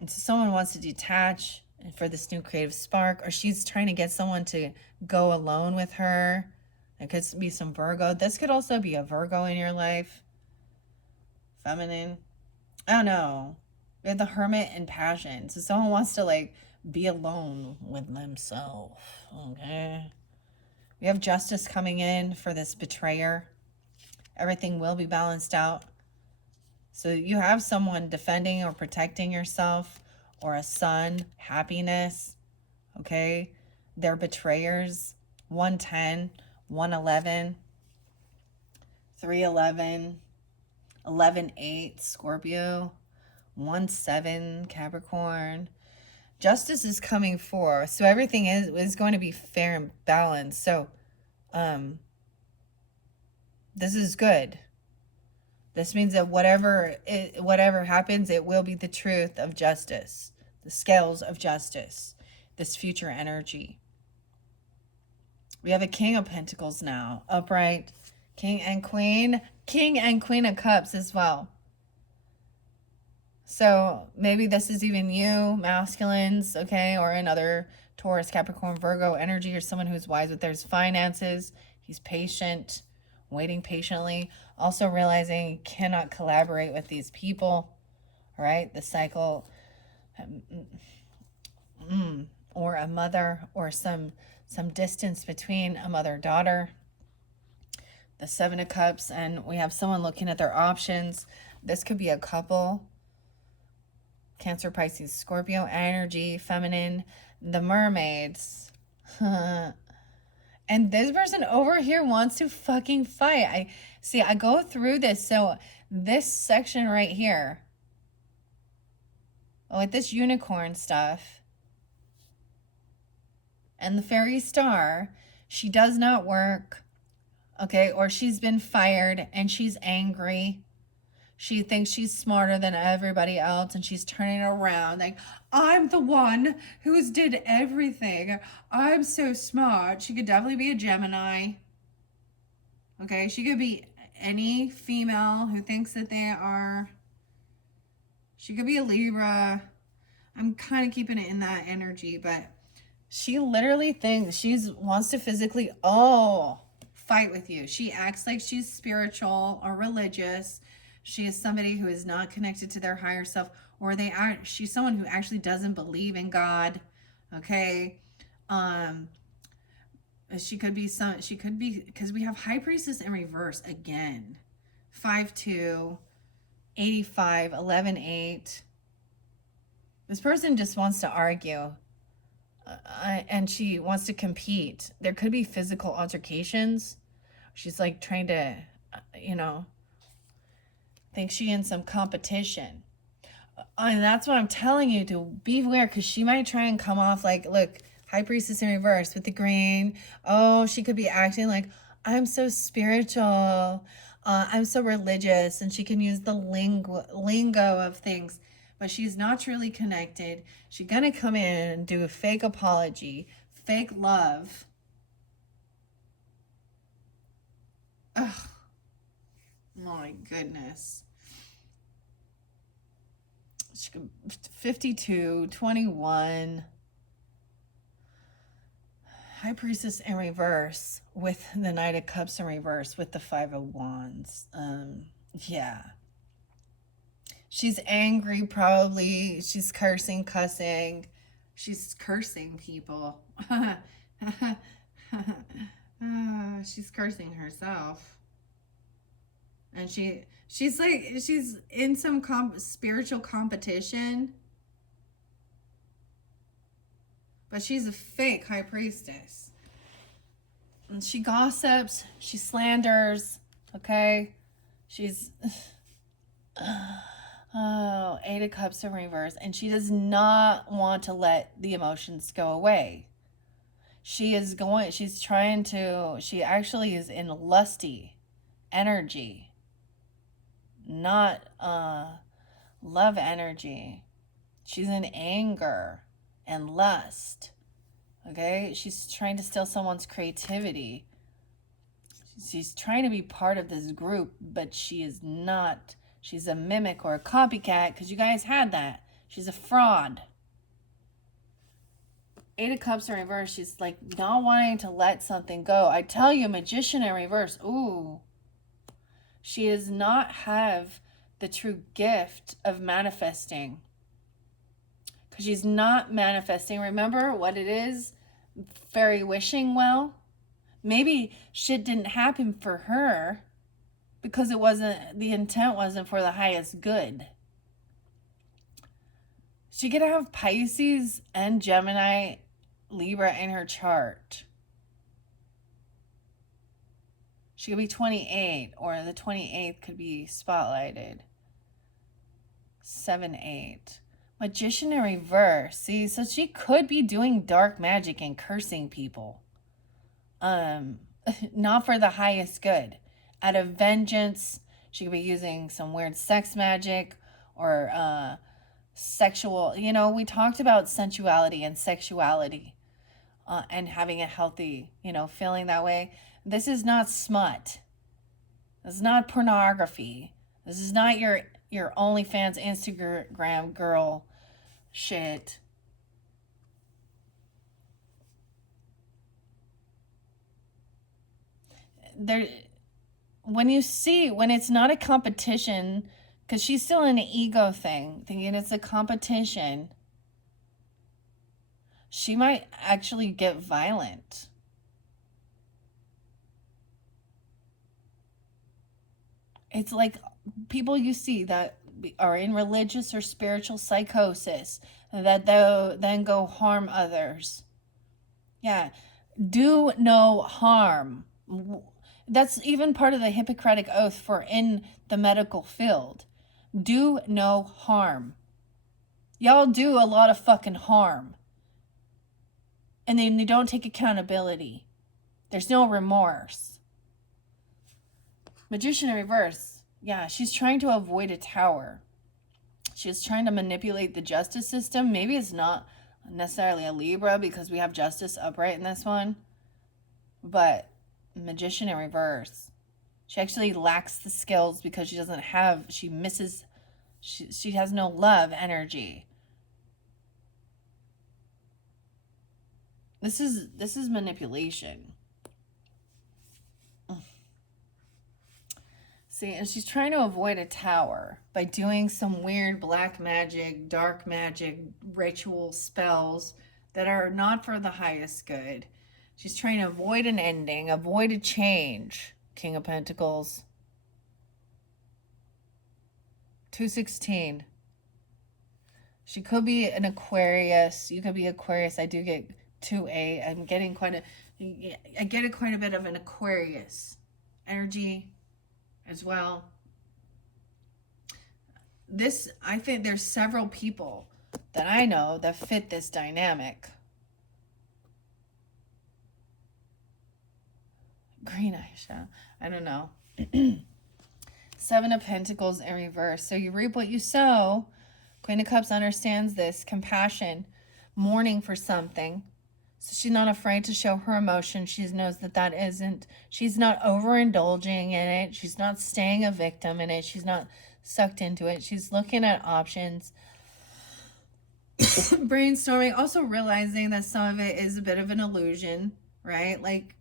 and so someone wants to detach for this new creative spark, or she's trying to get someone to go alone with her. It could be some Virgo. This could also be a Virgo in your life. Feminine. I don't know. We have the Hermit and Passion. So someone wants to like be alone with themselves. Okay. We have justice coming in for this betrayer. Everything will be balanced out. So you have someone defending or protecting yourself, or a son, happiness, okay? They're betrayers. 110, 111, 311, 11-8, Scorpio, 1-7, Capricorn. Justice is coming forth. So everything is going to be fair and balanced. So this is good. This means that whatever happens, it will be the truth of justice, the scales of justice, this future energy. We have a King of Pentacles now, upright, King and Queen of Cups as well. So maybe this is even you, masculines, okay, or another Taurus, Capricorn, Virgo energy, or someone who's wise with their finances. He's patient, waiting patiently, also realizing he cannot collaborate with these people, all right? The cycle, or a mother, or some distance between a mother-daughter. The Seven of Cups, and we have someone looking at their options. This could be a couple. Cancer, Pisces, Scorpio energy, feminine, the mermaids. And this person over here wants to fucking fight. I go through this. So this section right here, with this unicorn stuff and the fairy star, she does not work, okay? Or she's been fired and she's angry. She thinks she's smarter than everybody else, and she's turning around like, I'm the one who's did everything. I'm so smart. She could definitely be a Gemini. Okay, she could be any female who thinks that they are. She could be a Libra. I'm kind of keeping it in that energy, but she literally thinks wants to physically, fight with you. She acts like she's spiritual or religious. She is somebody who is not connected to their higher self, or she's someone who actually doesn't believe in God. Okay. She could be, because we have High Priestess in reverse again. 5-2, 85, 11-8. This person just wants to argue. And she wants to compete. There could be physical altercations. She's like trying to, think she in some competition. And that's what I'm telling you, to beware, because she might try and come off like, look, High Priestess in reverse with the green. Oh, she could be acting like, I'm so spiritual. I'm so religious. And she can use the lingo of things. But she's not truly connected. She's going to come in and do a fake apology, fake love. Ugh. My goodness. 52, 21. High Priestess in reverse with the Knight of Cups in reverse with the Five of Wands. Yeah. She's angry, probably. She's cussing. She's cursing people. She's cursing herself. And she's in some spiritual competition. But she's a fake High Priestess. And she gossips. She slanders. Okay? She's... Eight of Cups in reverse. And she does not want to let the emotions go away. She actually is in lusty energy. Not love energy. She's in anger and lust. Okay? She's trying to steal someone's creativity. She's trying to be part of this group, but she is not. She's a mimic or a copycat, because you guys had that. She's a fraud. Eight of Cups in reverse. She's like not wanting to let something go. I tell you, Magician in reverse. Ooh. She does not have the true gift of manifesting. Because she's not manifesting. Remember what it is? Fairy wishing well. maybe shit didn't happen for her because it wasn't, the intent wasn't for the highest good. She could have Pisces and Gemini, Libra in her chart. She could be 28, or the 28th could be spotlighted. 7-8. Magician in reverse. See, so she could be doing dark magic and cursing people. Not for the highest good. Out of vengeance, she could be using some weird sex magic or sexual. You know, we talked about sensuality and sexuality and having a healthy, you know, feeling that way. This is not smut. This is not pornography. This is not your OnlyFans Instagram girl shit. There, when it's not a competition, because she's still in an ego thing, thinking it's a competition, she might actually get violent. It's like people you see that are in religious or spiritual psychosis that then go harm others. Yeah, do no harm. That's even part of the Hippocratic Oath for in the medical field. Do no harm. Y'all do a lot of fucking harm. And then you don't take accountability. There's no remorse. Magician in reverse. Yeah, she's trying to avoid a tower. She's trying to manipulate the justice system. Maybe it's not necessarily a Libra because we have justice upright in this one. But Magician in reverse. She actually lacks the skills because she has no love energy. This is manipulation. See, and she's trying to avoid a tower by doing some weird black magic, dark magic, ritual spells that are not for the highest good. She's trying to avoid an ending, avoid a change. King of Pentacles. 216. She could be an Aquarius. You could be Aquarius. I do get 2-8. I get quite a bit of an Aquarius energy as well. I think there's several people that I know that fit this dynamic. Green eyeshadow. I don't know. 7 of Pentacles in reverse. So you reap what you sow. Queen of Cups understands this. Compassion. Mourning for something. So she's not afraid to show her emotion. She knows she's not overindulging in it. She's not staying a victim in it. She's not sucked into it. She's looking at options. Brainstorming. Also realizing that some of it is a bit of an illusion, right? Like,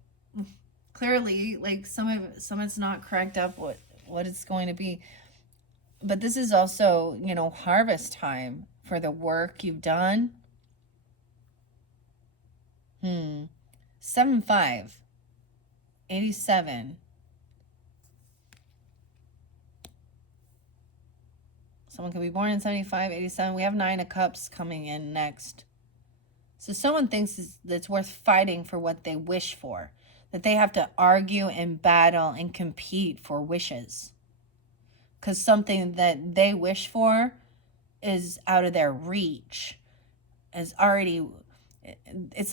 clearly, like some of it's not cracked up what it's going to be. But this is also, you know, harvest time for the work you've done. 7-5. 87. Someone could be born in 75, 87. We have 9 of Cups coming in next. So someone thinks that's worth fighting for what they wish for. That they have to argue and battle and compete for wishes. Because something that they wish for is out of their reach. It's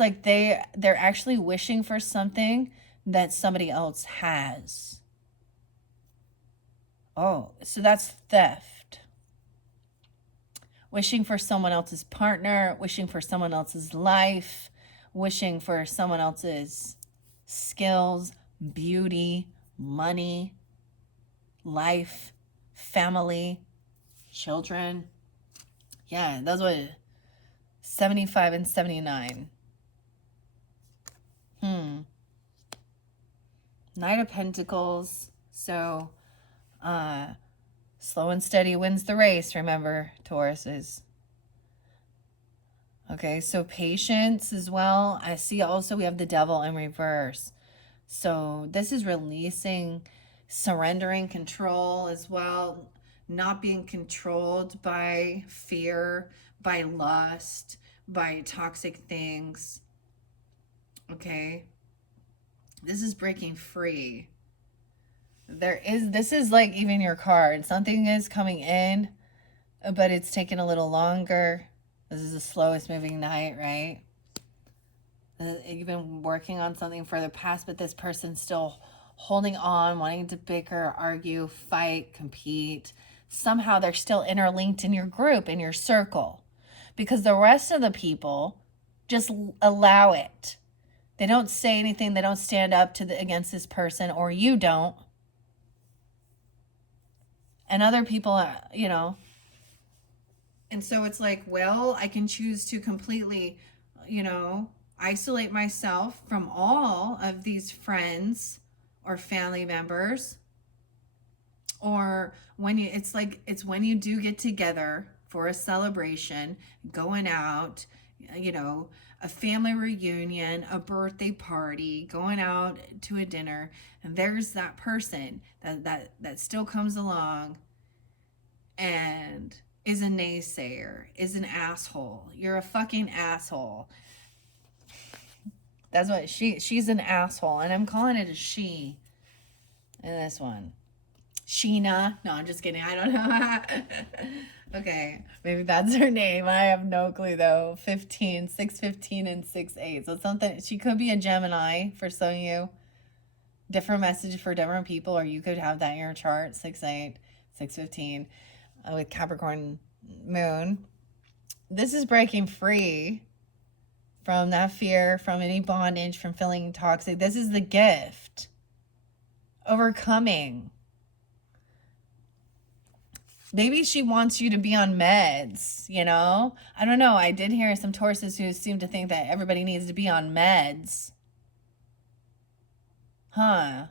like they're actually wishing for something that somebody else has. Oh, so that's theft. Wishing for someone else's partner, wishing for someone else's life, wishing for someone else's skills, beauty, money, life, family, children. Yeah, that's what 75 and 79. Knight of Pentacles. So, slow and steady wins the race, remember, Tauruses. Okay, so patience as well. I see also we have the Devil in reverse. So this is releasing, surrendering control as well, not being controlled by fear, by lust, by toxic things. Okay? This is breaking free. This is like even your card. Something is coming in, but it's taking a little longer. This is the slowest moving night, right? You've been working on something for the past, but this person's still holding on, wanting to bicker, argue, fight, compete. Somehow they're still interlinked in your group, in your circle, because the rest of the people just allow it. They don't say anything. They don't stand up to against this person, or you don't. And other people, you know. And so it's like, well, I can choose to completely, you know, isolate myself from all of these friends or family members. Or when you, it's when you do get together for a celebration, going out, you know, a family reunion, a birthday party, going out to a dinner, and there's that person that still comes along and is a naysayer, is an asshole. You're a fucking asshole. That's what she's an asshole, and I'm calling it a she in this one. Sheena. No, I'm just kidding. I don't know. Okay, maybe that's her name. I have no clue though. 15, 615 and 68. So something, she could be a Gemini for some of you. Different message for different people, or you could have that in your chart. 6-8, 6-15 with Capricorn moon. This is breaking free from that fear, from any bondage, from feeling toxic. This is the gift. Overcoming. Maybe she wants you to be on meds, you know? I don't know. I did hear some Tauruses who seem to think that everybody needs to be on meds. Huh.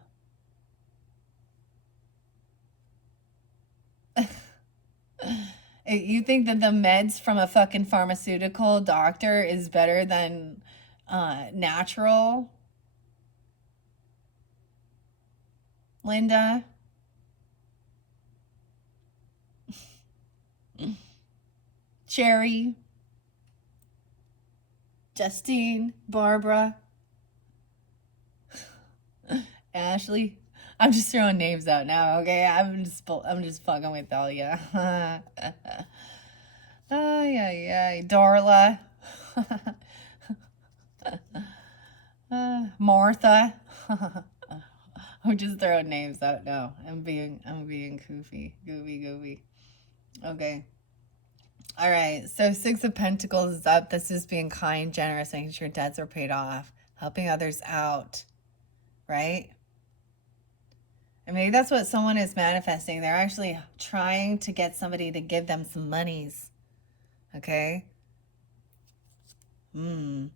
You think that the meds from a fucking pharmaceutical doctor is better than natural? Linda? Cherry? Justine? Barbara? Ashley? I'm just throwing names out now, okay? I'm just fucking with all ya. Yeah. Darla. Martha. I'm just throwing names out now. I'm being goofy. Okay. All right. So 6 of Pentacles is up. This is being kind, generous, making sure debts are paid off, helping others out, right? And maybe that's what someone is manifesting. They're actually trying to get somebody to give them some monies. Okay? You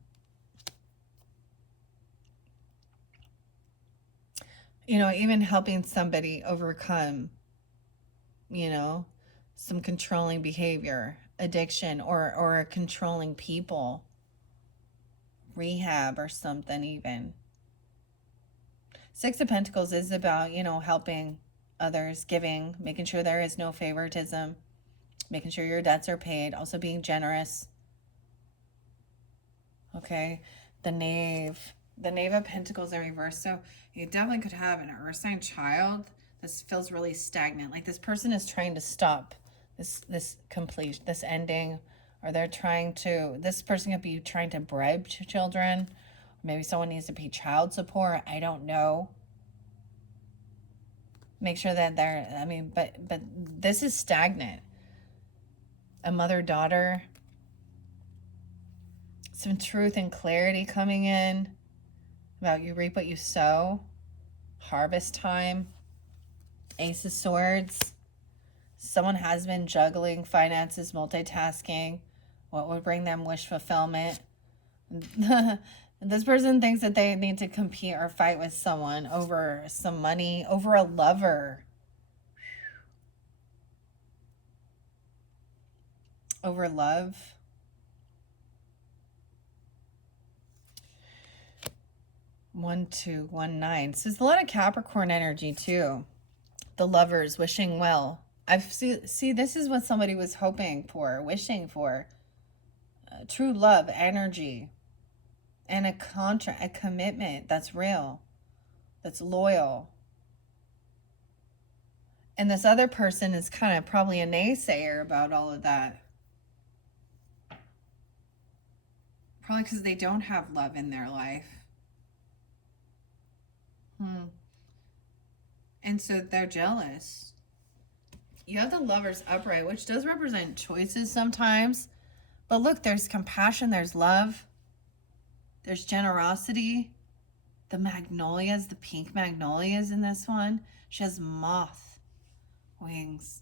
know, even helping somebody overcome, you know, some controlling behavior, addiction, or controlling people, rehab or something even. 6 of Pentacles is about, you know, helping others, giving, making sure there is no favoritism, making sure your debts are paid, also being generous. Okay, the Knave of Pentacles in reverse. So you definitely could have an earth sign child. This feels really stagnant. Like this person is trying to stop this ending, or they're trying to, this person could be trying to bribe children. Maybe someone needs to pay child support. I don't know. Make sure that they're, I mean, but this is stagnant. A mother-daughter. Some truth and clarity coming in about you reap what you sow. Harvest time. Ace of Swords. Someone has been juggling finances, multitasking. What would bring them wish fulfillment? This person thinks that they need to compete or fight with someone over some money, over a lover. Over love. 1219. So there's a lot of Capricorn energy too. The Lovers, wishing well. See, this is what somebody was hoping for, wishing for. True love, energy, and a contract, a commitment that's real, that's loyal. And this other person is kind of probably a naysayer about all of that. Probably because they don't have love in their life. And so they're jealous. You have the Lovers upright, which does represent choices sometimes. But look, there's compassion, there's love, there's generosity. The magnolias, the pink magnolias in this one. She has moth wings.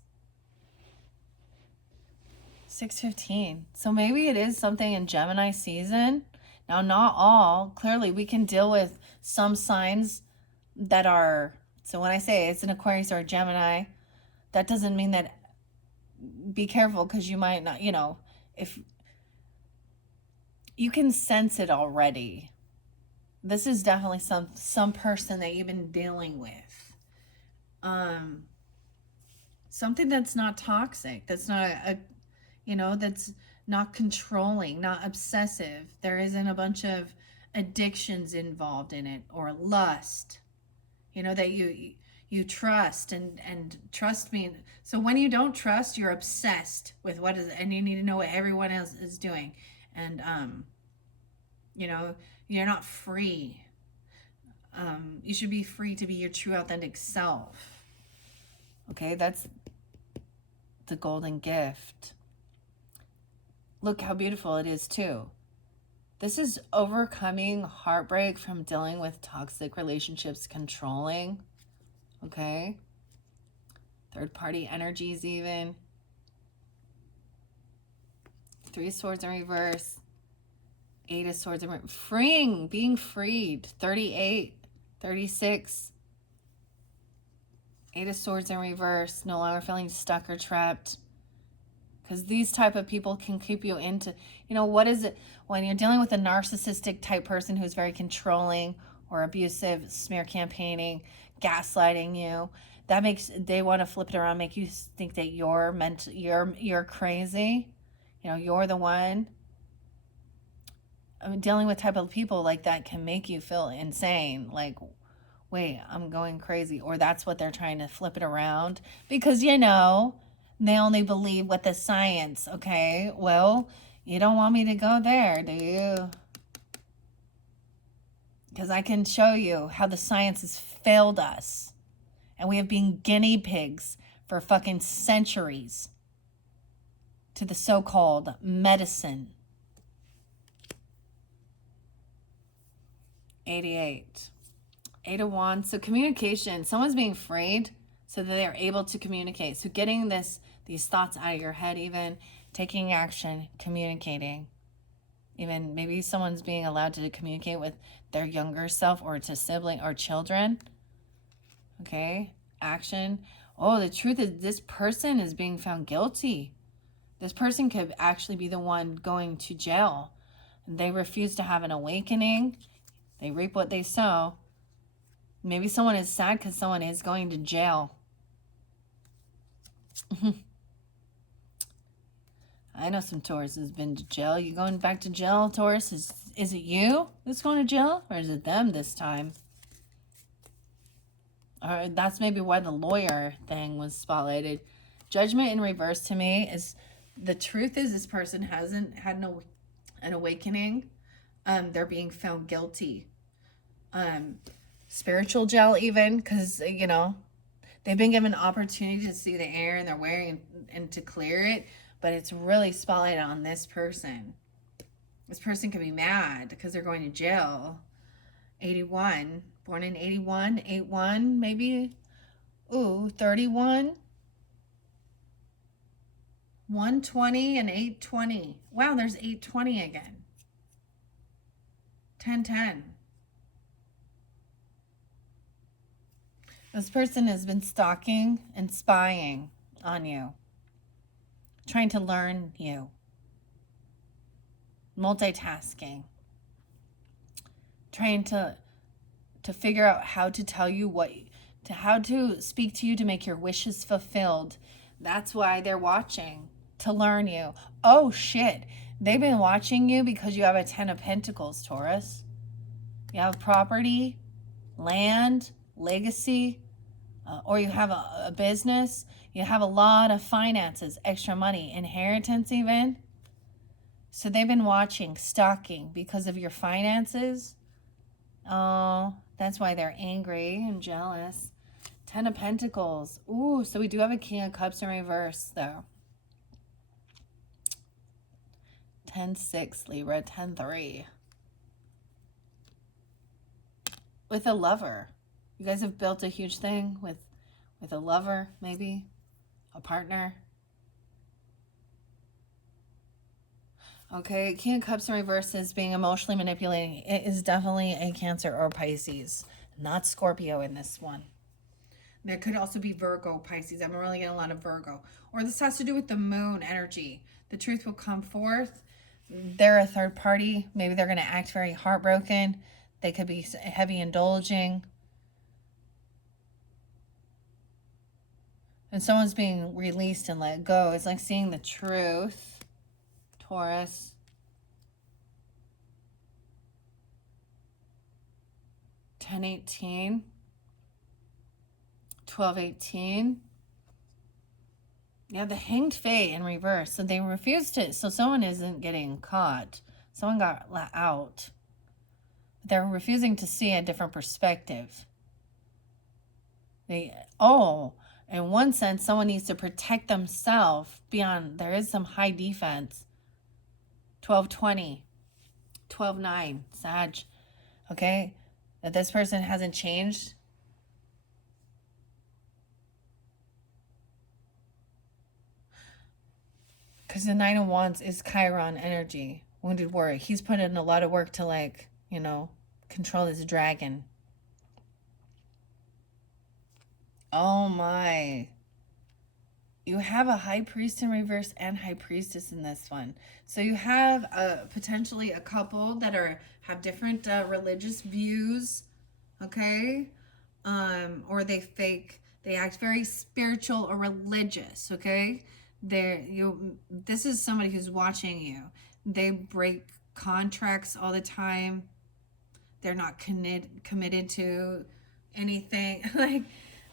6:15. So maybe it is something in Gemini season. Now, not all. Clearly, we can deal with some signs that are... So when I say it's an Aquarius or a Gemini, that doesn't mean that... Be careful, because you might not, if... You can sense it already. This is definitely some person that you've been dealing with. Something that's not toxic, that's not that's not controlling, not obsessive. There isn't a bunch of addictions involved in it, or lust. That you trust and trust me. So when you don't trust, you're obsessed with what is, and you need to know what everyone else is doing. And you're not free. You should be free to be your true authentic self. Okay, that's the golden gift. Look how beautiful it is too. This is overcoming heartbreak from dealing with toxic relationships, controlling. Okay, third party energies even. 3 swords in reverse. 8 of swords in reverse. Freeing, being freed. 38, 36. 8 of swords in reverse. No longer feeling stuck or trapped. Because these type of people can keep you into, what is it? When you're dealing with a narcissistic type person who's very controlling or abusive, smear campaigning, gaslighting you, they want to flip it around, make you think that you're crazy. You're the one. I mean, dealing with type of people like that can make you feel insane. Like, wait, I'm going crazy. Or that's what they're trying to flip it around. Because, they only believe what the science, okay? Well, you don't want me to go there, do you? Because I can show you how the science has failed us. And we have been guinea pigs for fucking centuries to the so-called medicine. 88. 8 of Wands. So communication. Someone's being freed so that they're able to communicate. So getting these thoughts out of your head, even taking action, communicating. Even maybe someone's being allowed to communicate with their younger self or to sibling or children. Okay, action. Oh, the truth is this person is being found guilty. This person could actually be the one going to jail. They refuse to have an awakening. They reap what they sow. Maybe someone is sad because someone is going to jail. I know some Taurus has been to jail. You going back to jail, Taurus? Is it you that's going to jail? Or is it them this time? Or that's maybe why the lawyer thing was spotlighted. Judgment in reverse to me is... The truth is this person hasn't had an awakening. They're being found guilty. Spiritual jail even, because, they've been given opportunity to see the air and they're wearing and to clear it, but it's really spotlighted on this person. This person could be mad because they're going to jail. 81, born in 81, 81 maybe. Ooh, 31. 120 and 820. Wow, there's 820 again. 1010. This person has been stalking and spying on you. Trying to learn you. Multitasking. Trying to to figure out how to tell you how to speak to you to make your wishes fulfilled. That's why they're watching, to learn you. Oh shit, they've been watching you because you have a 10 of Pentacles, Taurus. You have property, land, legacy, or you have a business. You have a lot of finances, extra money, inheritance even. So they've been watching, stalking because of your finances. Oh, that's why they're angry and jealous. 10 of Pentacles. Ooh, so we do have a King of Cups in reverse, though. 10-6, Libra. 10-3. With a lover. You guys have built a huge thing with a lover, maybe. A partner. Okay, King of Cups in reverse is being emotionally manipulating. It is definitely a Cancer or Pisces, not Scorpio in this one. There could also be Virgo, Pisces. I'm really getting a lot of Virgo. Or this has to do with the moon energy. The truth will come forth. They're a third party. Maybe they're going to act very heartbroken. They could be heavy indulging. And someone's being released and let go. It's like seeing the truth. Taurus. (10-18). 12-18. Yeah, the Hanged Fae in reverse. So they refused to, so someone isn't getting caught. Someone got let out. They're refusing to see a different perspective. In one sense, someone needs to protect themselves beyond, there is some high defense. 12-20. 12-9. Sag. Okay? That this person hasn't changed. Because the 9 of Wands is Chiron energy. Wounded warrior. He's put in a lot of work to control this dragon. Oh my. You have a High Priest in reverse and High Priestess in this one. So you have potentially a couple that have different religious views. Okay? Or they act very spiritual or religious. Okay? This is somebody who's watching you. They break contracts all the time. They're not committed to anything.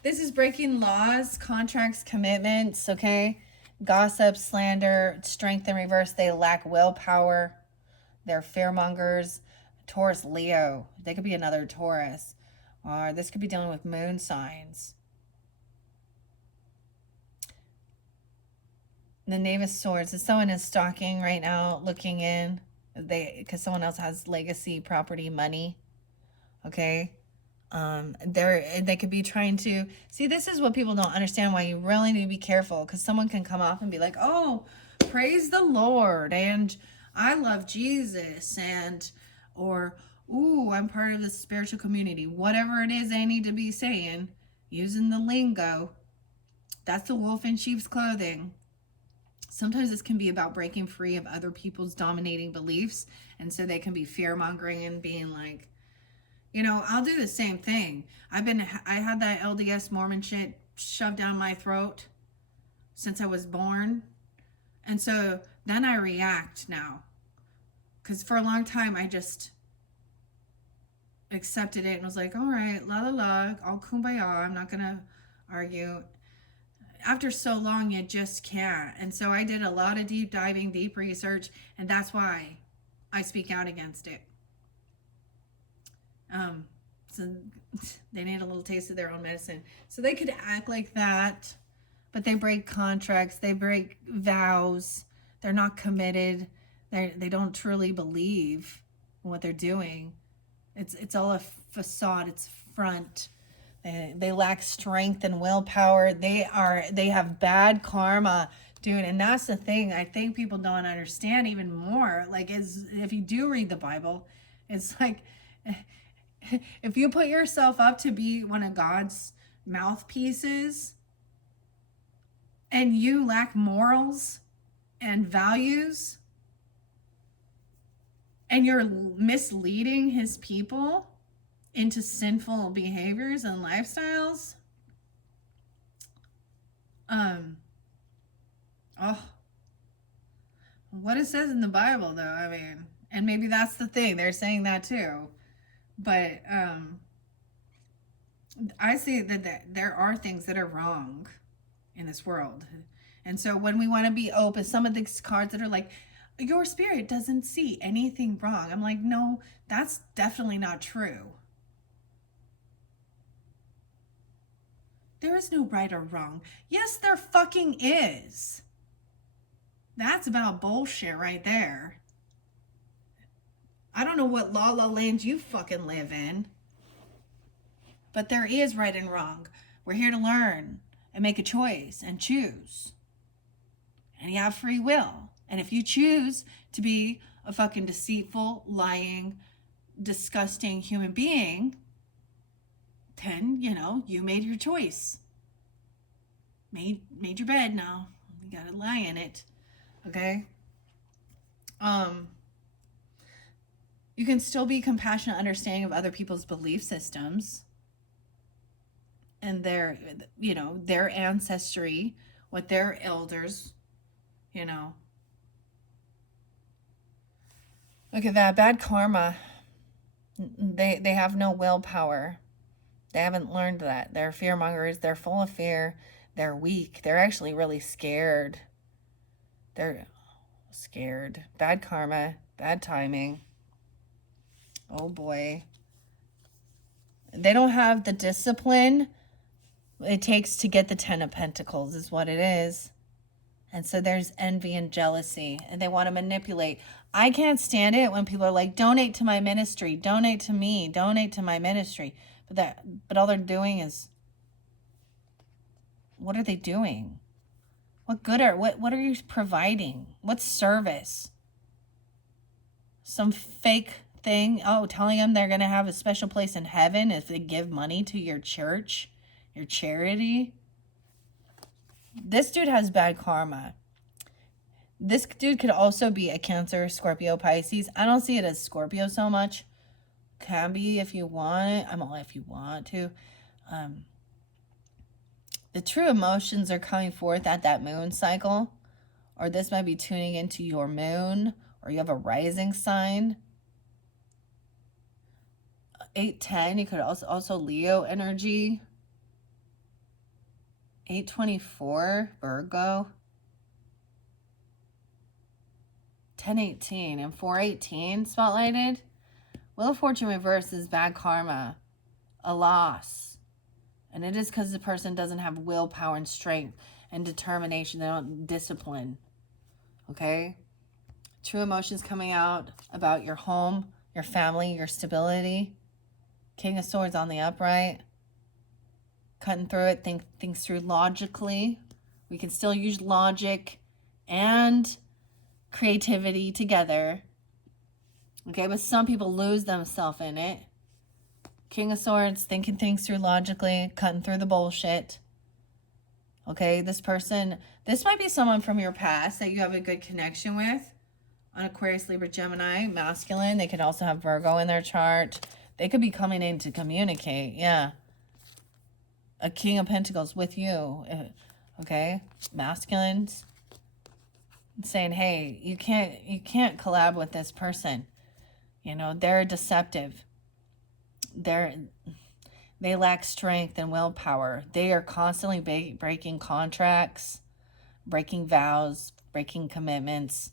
This is breaking laws, contracts, commitments, okay? Gossip, slander, strength in reverse. They lack willpower. They're fearmongers. Taurus, Leo. They could be another Taurus. Or this could be dealing with moon signs. The Knave of Swords. If someone is stalking right now, looking in, because someone else has legacy, property, money, okay? They could be trying to see. This is what people don't understand, why you really need to be careful, because someone can come off and be like, oh, praise the Lord, and I love Jesus, or ooh, I'm part of the spiritual community. Whatever it is they need to be saying, using the lingo. That's the wolf in sheep's clothing. Sometimes this can be about breaking free of other people's dominating beliefs, and so they can be fear-mongering and being like, I'll do the same thing. I had that LDS Mormon shit shoved down my throat since I was born. And so then I react now. Because for a long time, I just accepted it and was like, all right, la la la, all kumbaya, I'm not going to argue. After so long, you just can't. And so I did a lot of deep diving, deep research, and that's why I speak out against it. So they need a little taste of their own medicine. So they could act like that, but they break contracts, they break vows, they're not committed, they don't truly believe in what they're doing. It's all a facade, it's front. They lack strength and willpower. They have bad karma, dude. And that's the thing I think people don't understand even more. Is if you do read the Bible, it's like, if you put yourself up to be one of God's mouthpieces and you lack morals and values and you're misleading his people, into sinful behaviors and lifestyles. Oh, what it says in the Bible, though, I mean, and maybe that's the thing, they're saying that too, but I see that there are things that are wrong in this world. And so when we want to be open, some of these cards that are like, your spirit doesn't see anything wrong, I'm like, no, that's definitely not true. There is no right or wrong. Yes, there fucking is. That's about bullshit right there. I don't know what la la land you fucking live in, but there is right and wrong. We're here to learn and make a choice and choose. And you have free will. And if you choose to be a fucking deceitful, lying, disgusting human being, then, you know, you made your choice. Made your bed now. You gotta lie in it. Okay? You can still be compassionate, understanding of other people's belief systems and their, you know, their ancestry, what their elders, you know. Look at that, bad karma. They have no willpower. They haven't learned that. They're fear mongers. They're full of fear. They're weak. They're actually really scared. They're scared. Bad karma, bad timing. Oh boy. They don't have the discipline it takes to get the 10 of Pentacles is what it is. And so there's envy and jealousy, and they want to manipulate. I can't stand it when people are like, donate to my ministry, donate to me, donate to my ministry. But all they're doing is, what are they doing? What are you providing? What service? Some fake thing? Oh, telling them they're going to have a special place in heaven if they give money to your church, your charity. This dude has bad karma. This dude could also be a Cancer, Scorpio, Pisces. I don't see it as Scorpio so much. Can be if you want it. I'm all if you want to. The true emotions are coming forth at that moon cycle. Or this might be tuning into your moon. Or you have a rising sign. 8-10, you could also Leo energy. 8-24, Virgo. 10-18 and 4-18 spotlighted. Wheel of Fortune reverse is bad karma, a loss. And it is because the person doesn't have willpower and strength and determination. They don't discipline. Okay? True emotions coming out about your home, your family, your stability. King of Swords on the upright. Cutting through it, think things through logically. We can still use logic and creativity together. Okay, but some people lose themselves in it. King of Swords, thinking things through logically, cutting through the bullshit. Okay, this might be someone from your past that you have a good connection with. On Aquarius, Libra, Gemini, masculine. They could also have Virgo in their chart. They could be coming in to communicate, yeah. A King of Pentacles with you, okay? Masculines. Saying, hey, you can't collab with this person. You know, they're deceptive. They lack strength and willpower. They are constantly breaking contracts, breaking vows, breaking commitments.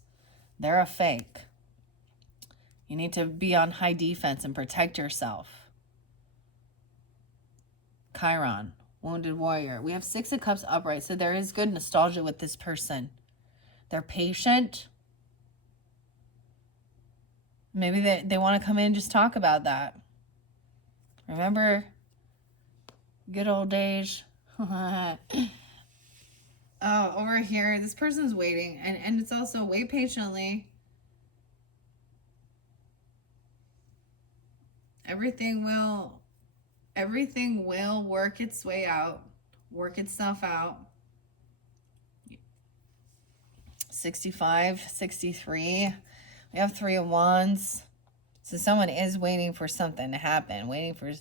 They're a fake. You need to be on high defense and protect yourself. Chiron, Wounded Warrior. We have 6 of Cups upright, so there is good nostalgia with this person. They're patient. Maybe they want to come in and just talk about that. Remember good old days? Oh, over here, this person's waiting. And it's also wait patiently. Everything will work its way out. Work itself out. 65, 63. We have 3 of Wands. So someone is waiting for something to happen, waiting for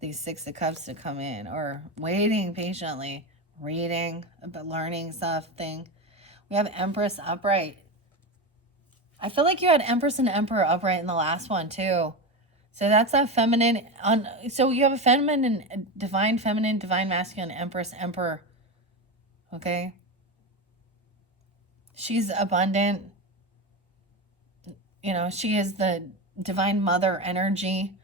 these Six of Cups to come in, or waiting patiently, reading, but learning something. We have Empress upright. I feel like you had Empress and Emperor upright in the last one too. So that's a feminine. So you have a feminine, divine masculine, Empress, Emperor. Okay. She's abundant. You know, she is the divine mother energy,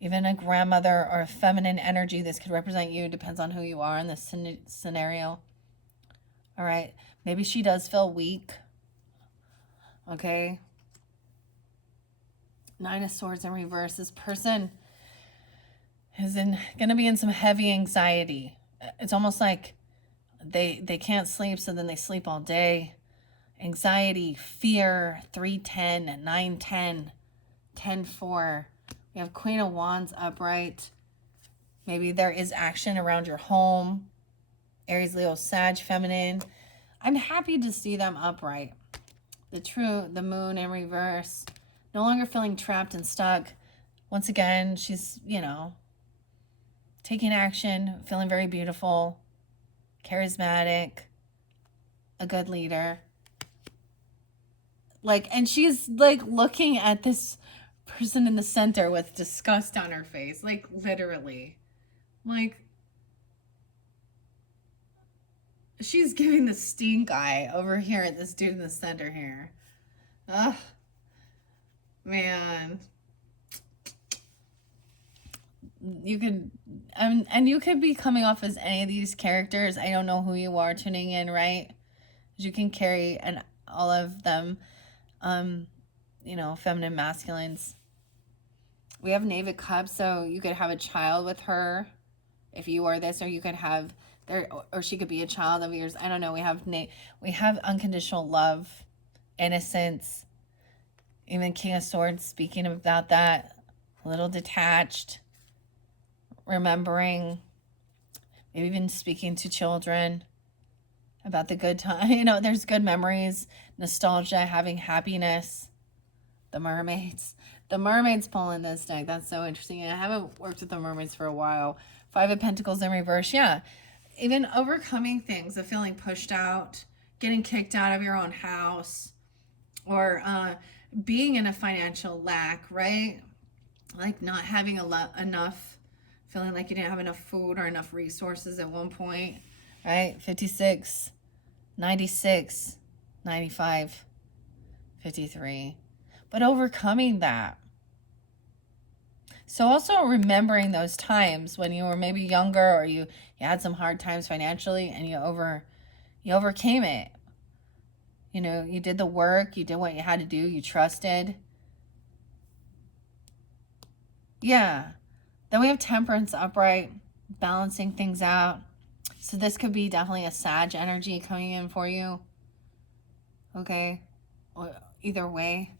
even a grandmother or a feminine energy. This could represent you. Depends on who you are in this scenario. All right. Maybe she does feel weak. Okay. Nine of Swords in reverse. This person is going to be in some heavy anxiety. It's almost like they can't sleep, so then they sleep all day. Anxiety, fear, 3-10, 9-10, 10-4. We have Queen of Wands upright. Maybe there is action around your home. Aries, Leo, Sag, feminine. I'm happy to see them upright. The Moon in reverse. No longer feeling trapped and stuck. Once again, she's, you know, taking action, feeling very beautiful, charismatic, a good leader. Like, and she's like looking at this person in the center with disgust on her face. Like, literally. Like, she's giving the stink eye over here at this dude in the center here. Ugh. Man. You could, and you could be coming off as any of these characters. I don't know who you are tuning in, right? You can carry all of them, you know, feminine, masculines. We have Knave of Cups, so you could have a child with her if you are this, or you could have or she could be a child of yours. I don't know. We have unconditional love, innocence. Even King of Swords speaking about that, a little detached, remembering, maybe even speaking to children about the good time. You know, there's good memories, nostalgia, having happiness. The mermaids. The mermaids pull in this deck. That's so interesting. I haven't worked with the mermaids for a while. Five of Pentacles in reverse. Yeah. Even overcoming things, of feeling pushed out, getting kicked out of your own house, or being in a financial lack, right? Like not having enough, feeling like you didn't have enough food or enough resources at one point, right? 56, 96, 95, 53. But overcoming that. So also remembering those times when you were maybe younger, or you had some hard times financially, and you overcame it. You know, you did the work, you did what you had to do, you trusted. Yeah. Then we have Temperance upright, balancing things out. So this could be definitely a Sag energy coming in for you. Okay. Either way.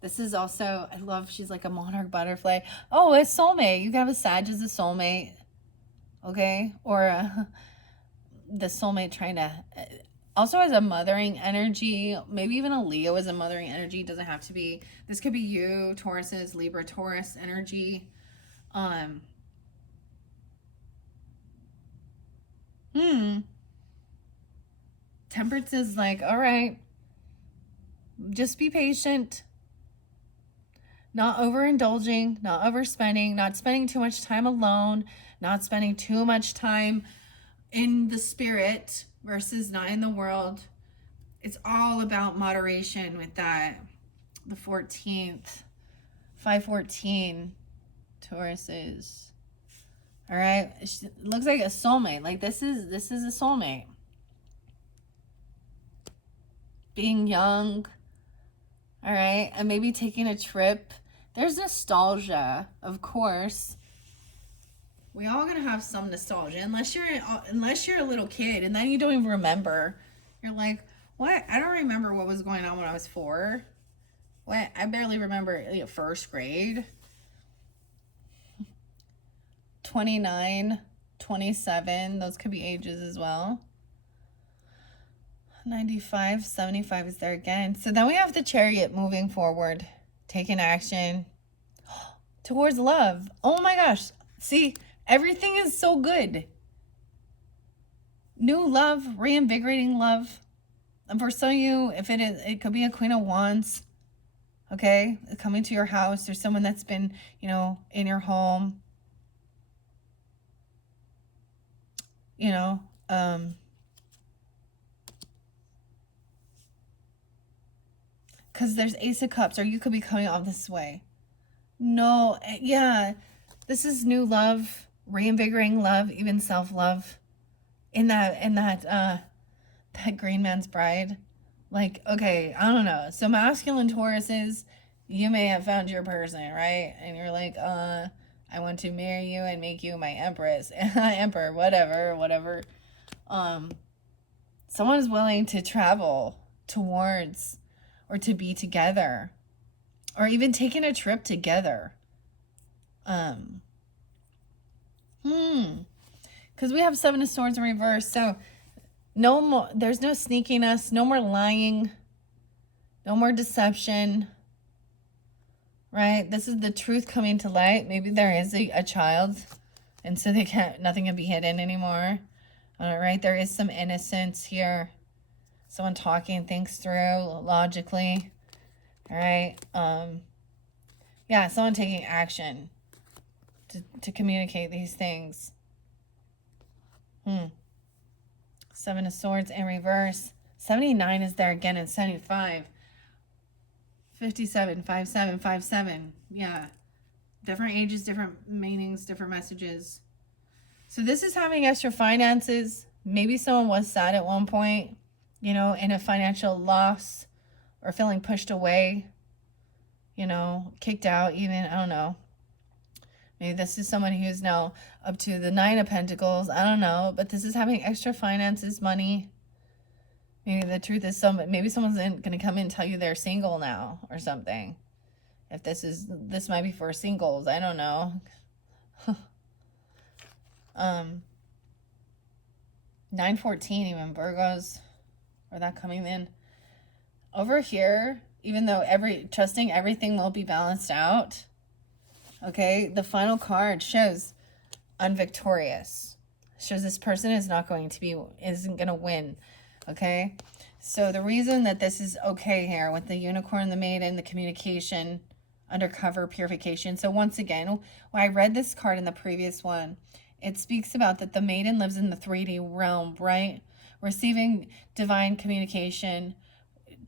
This is also, I love, she's like a monarch butterfly. Oh, a soulmate. You can have a Sag as a soulmate. Okay. Or the soulmate trying to, also as a mothering energy, maybe even a Leo as a mothering energy. Doesn't have to be. This could be you, Tauruses, Libra, Taurus energy. Temperance is like, all right, just be patient. Not overindulging, not overspending, not spending too much time alone, not spending too much time in the spirit versus not in the world. It's all about moderation with that. The 14th, 514, Tauruses. All right, it looks like a soulmate. Like this is a soulmate. Being young, all right, and maybe taking a trip. There's nostalgia, of course. We all gonna have some nostalgia, unless you're a little kid, and then you don't even remember. You're like, what? I don't remember what was going on when I was 4. What? I barely remember first grade. 29, 27, those could be ages as well. 95, 75 is there again. So then we have the Chariot moving forward, taking action, towards love. Oh my gosh. See, everything is so good. New love, reinvigorating love. And for some of you, if it is, it could be a Queen of Wands. Okay, coming to your house. There's someone that's been, you know, in your home. You know, because there's Ace of Cups, or you could be coming off this way. No, yeah, this is new love, reinvigorating love, even self-love. In that Green Man's Bride. Like, okay, I don't know. So masculine Tauruses, you may have found your person, right? And you're like, I want to marry you and make you my empress, emperor, whatever. Someone is willing to travel towards, or to be together, or even taking a trip together. Because we have Seven of Swords in reverse, so no more, there's no sneakiness, no more lying, no more deception, right? This is the truth coming to light. Maybe there is a child, and so nothing can be hidden anymore. All right, there is some innocence here. Someone talking things through logically. All right. Yeah, someone taking action to communicate these things. Seven of Swords in reverse. 79 is there again in 75. 57, 57, 57. Yeah. Different ages, different meanings, different messages. So this is having extra finances. Maybe someone was sad at one point, you know, in a financial loss, or feeling pushed away, you know, kicked out even. I don't know. Maybe this is someone who's now up to the Nine of Pentacles. I don't know. But this is having extra finances, money. Maybe the truth is maybe someone's going to come in and tell you they're single now or something. If this might be for singles. I don't know. 914 even, Virgos. Or that coming in. Over here, even though trusting everything will be balanced out. Okay, the final card shows unvictorious. Shows this person isn't going to win. Okay, so the reason that this is okay here with the unicorn, the maiden, the communication, undercover, purification. So once again, when I read this card in the previous one, it speaks about that the maiden lives in the 3D realm, right? Receiving divine communication,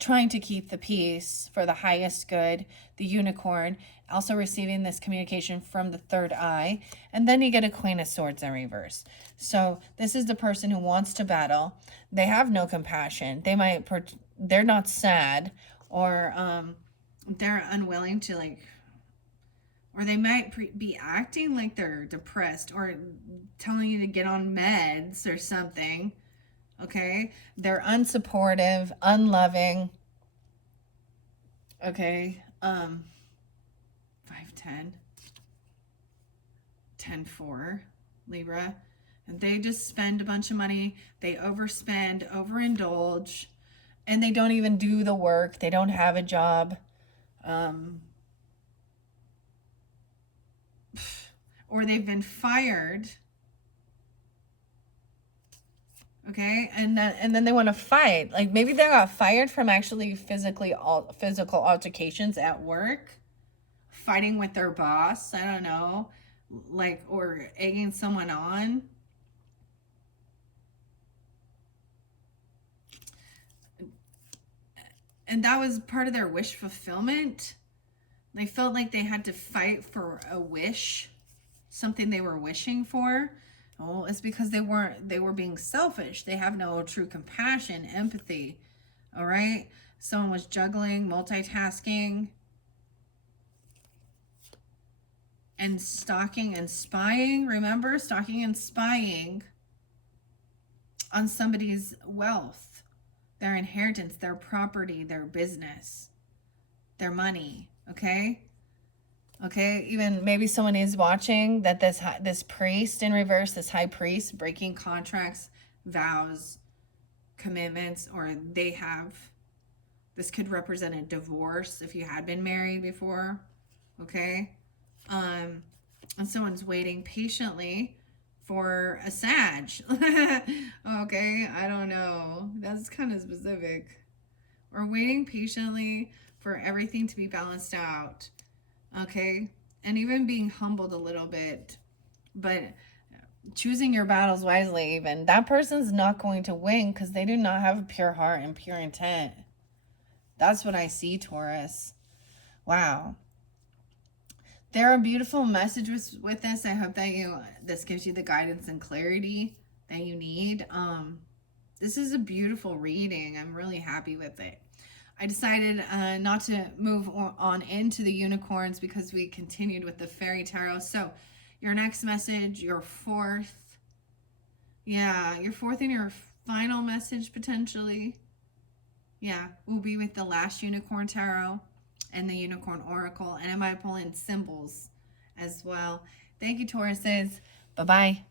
trying to keep the peace for the highest good. The unicorn also receiving this communication from the third eye. And then you get a Queen of Swords in reverse. So this is the person who wants to battle. They have no compassion. They're not sad, or they're unwilling to, like, or they might be acting like they're depressed, or telling you to get on meds or something. Okay, they're unsupportive, unloving. Okay, 510, 10-4, Libra, and they just spend a bunch of money. They overspend, overindulge, and they don't even do the work. They don't have a job, or they've been fired. Okay, and then they want to fight. Like, maybe they got fired from actually physical altercations at work, fighting with their boss. I don't know, like, or egging someone on. And that was part of their wish fulfillment. They felt like they had to fight for a wish, something they were wishing for. Oh, it's because they were being selfish. They have no true compassion, empathy. All right? Someone was juggling, multitasking, and stalking and spying. Remember? Stalking and spying on somebody's wealth, their inheritance, their property, their business, their money. Okay? Okay, even maybe someone is watching that this priest in reverse, this high priest, breaking contracts, vows, commitments, or this could represent a divorce if you had been married before. Okay, And someone's waiting patiently for a Sag. Okay, I don't know. That's kind of specific. Or waiting patiently for everything to be balanced out. Okay, and even being humbled a little bit. But choosing your battles wisely, even that person's not going to win because they do not have a pure heart and pure intent. That's what I see, Taurus. Wow. There are beautiful messages with this. I hope that this gives you the guidance and clarity that you need. This is a beautiful reading. I'm really happy with it. I decided not to move on into the unicorns because we continued with the fairy tarot. So your next message, your fourth. Yeah, your fourth and your final message potentially. Yeah, will be with the last unicorn tarot and the unicorn oracle. And I might pull in symbols as well. Thank you, Tauruses. Bye-bye.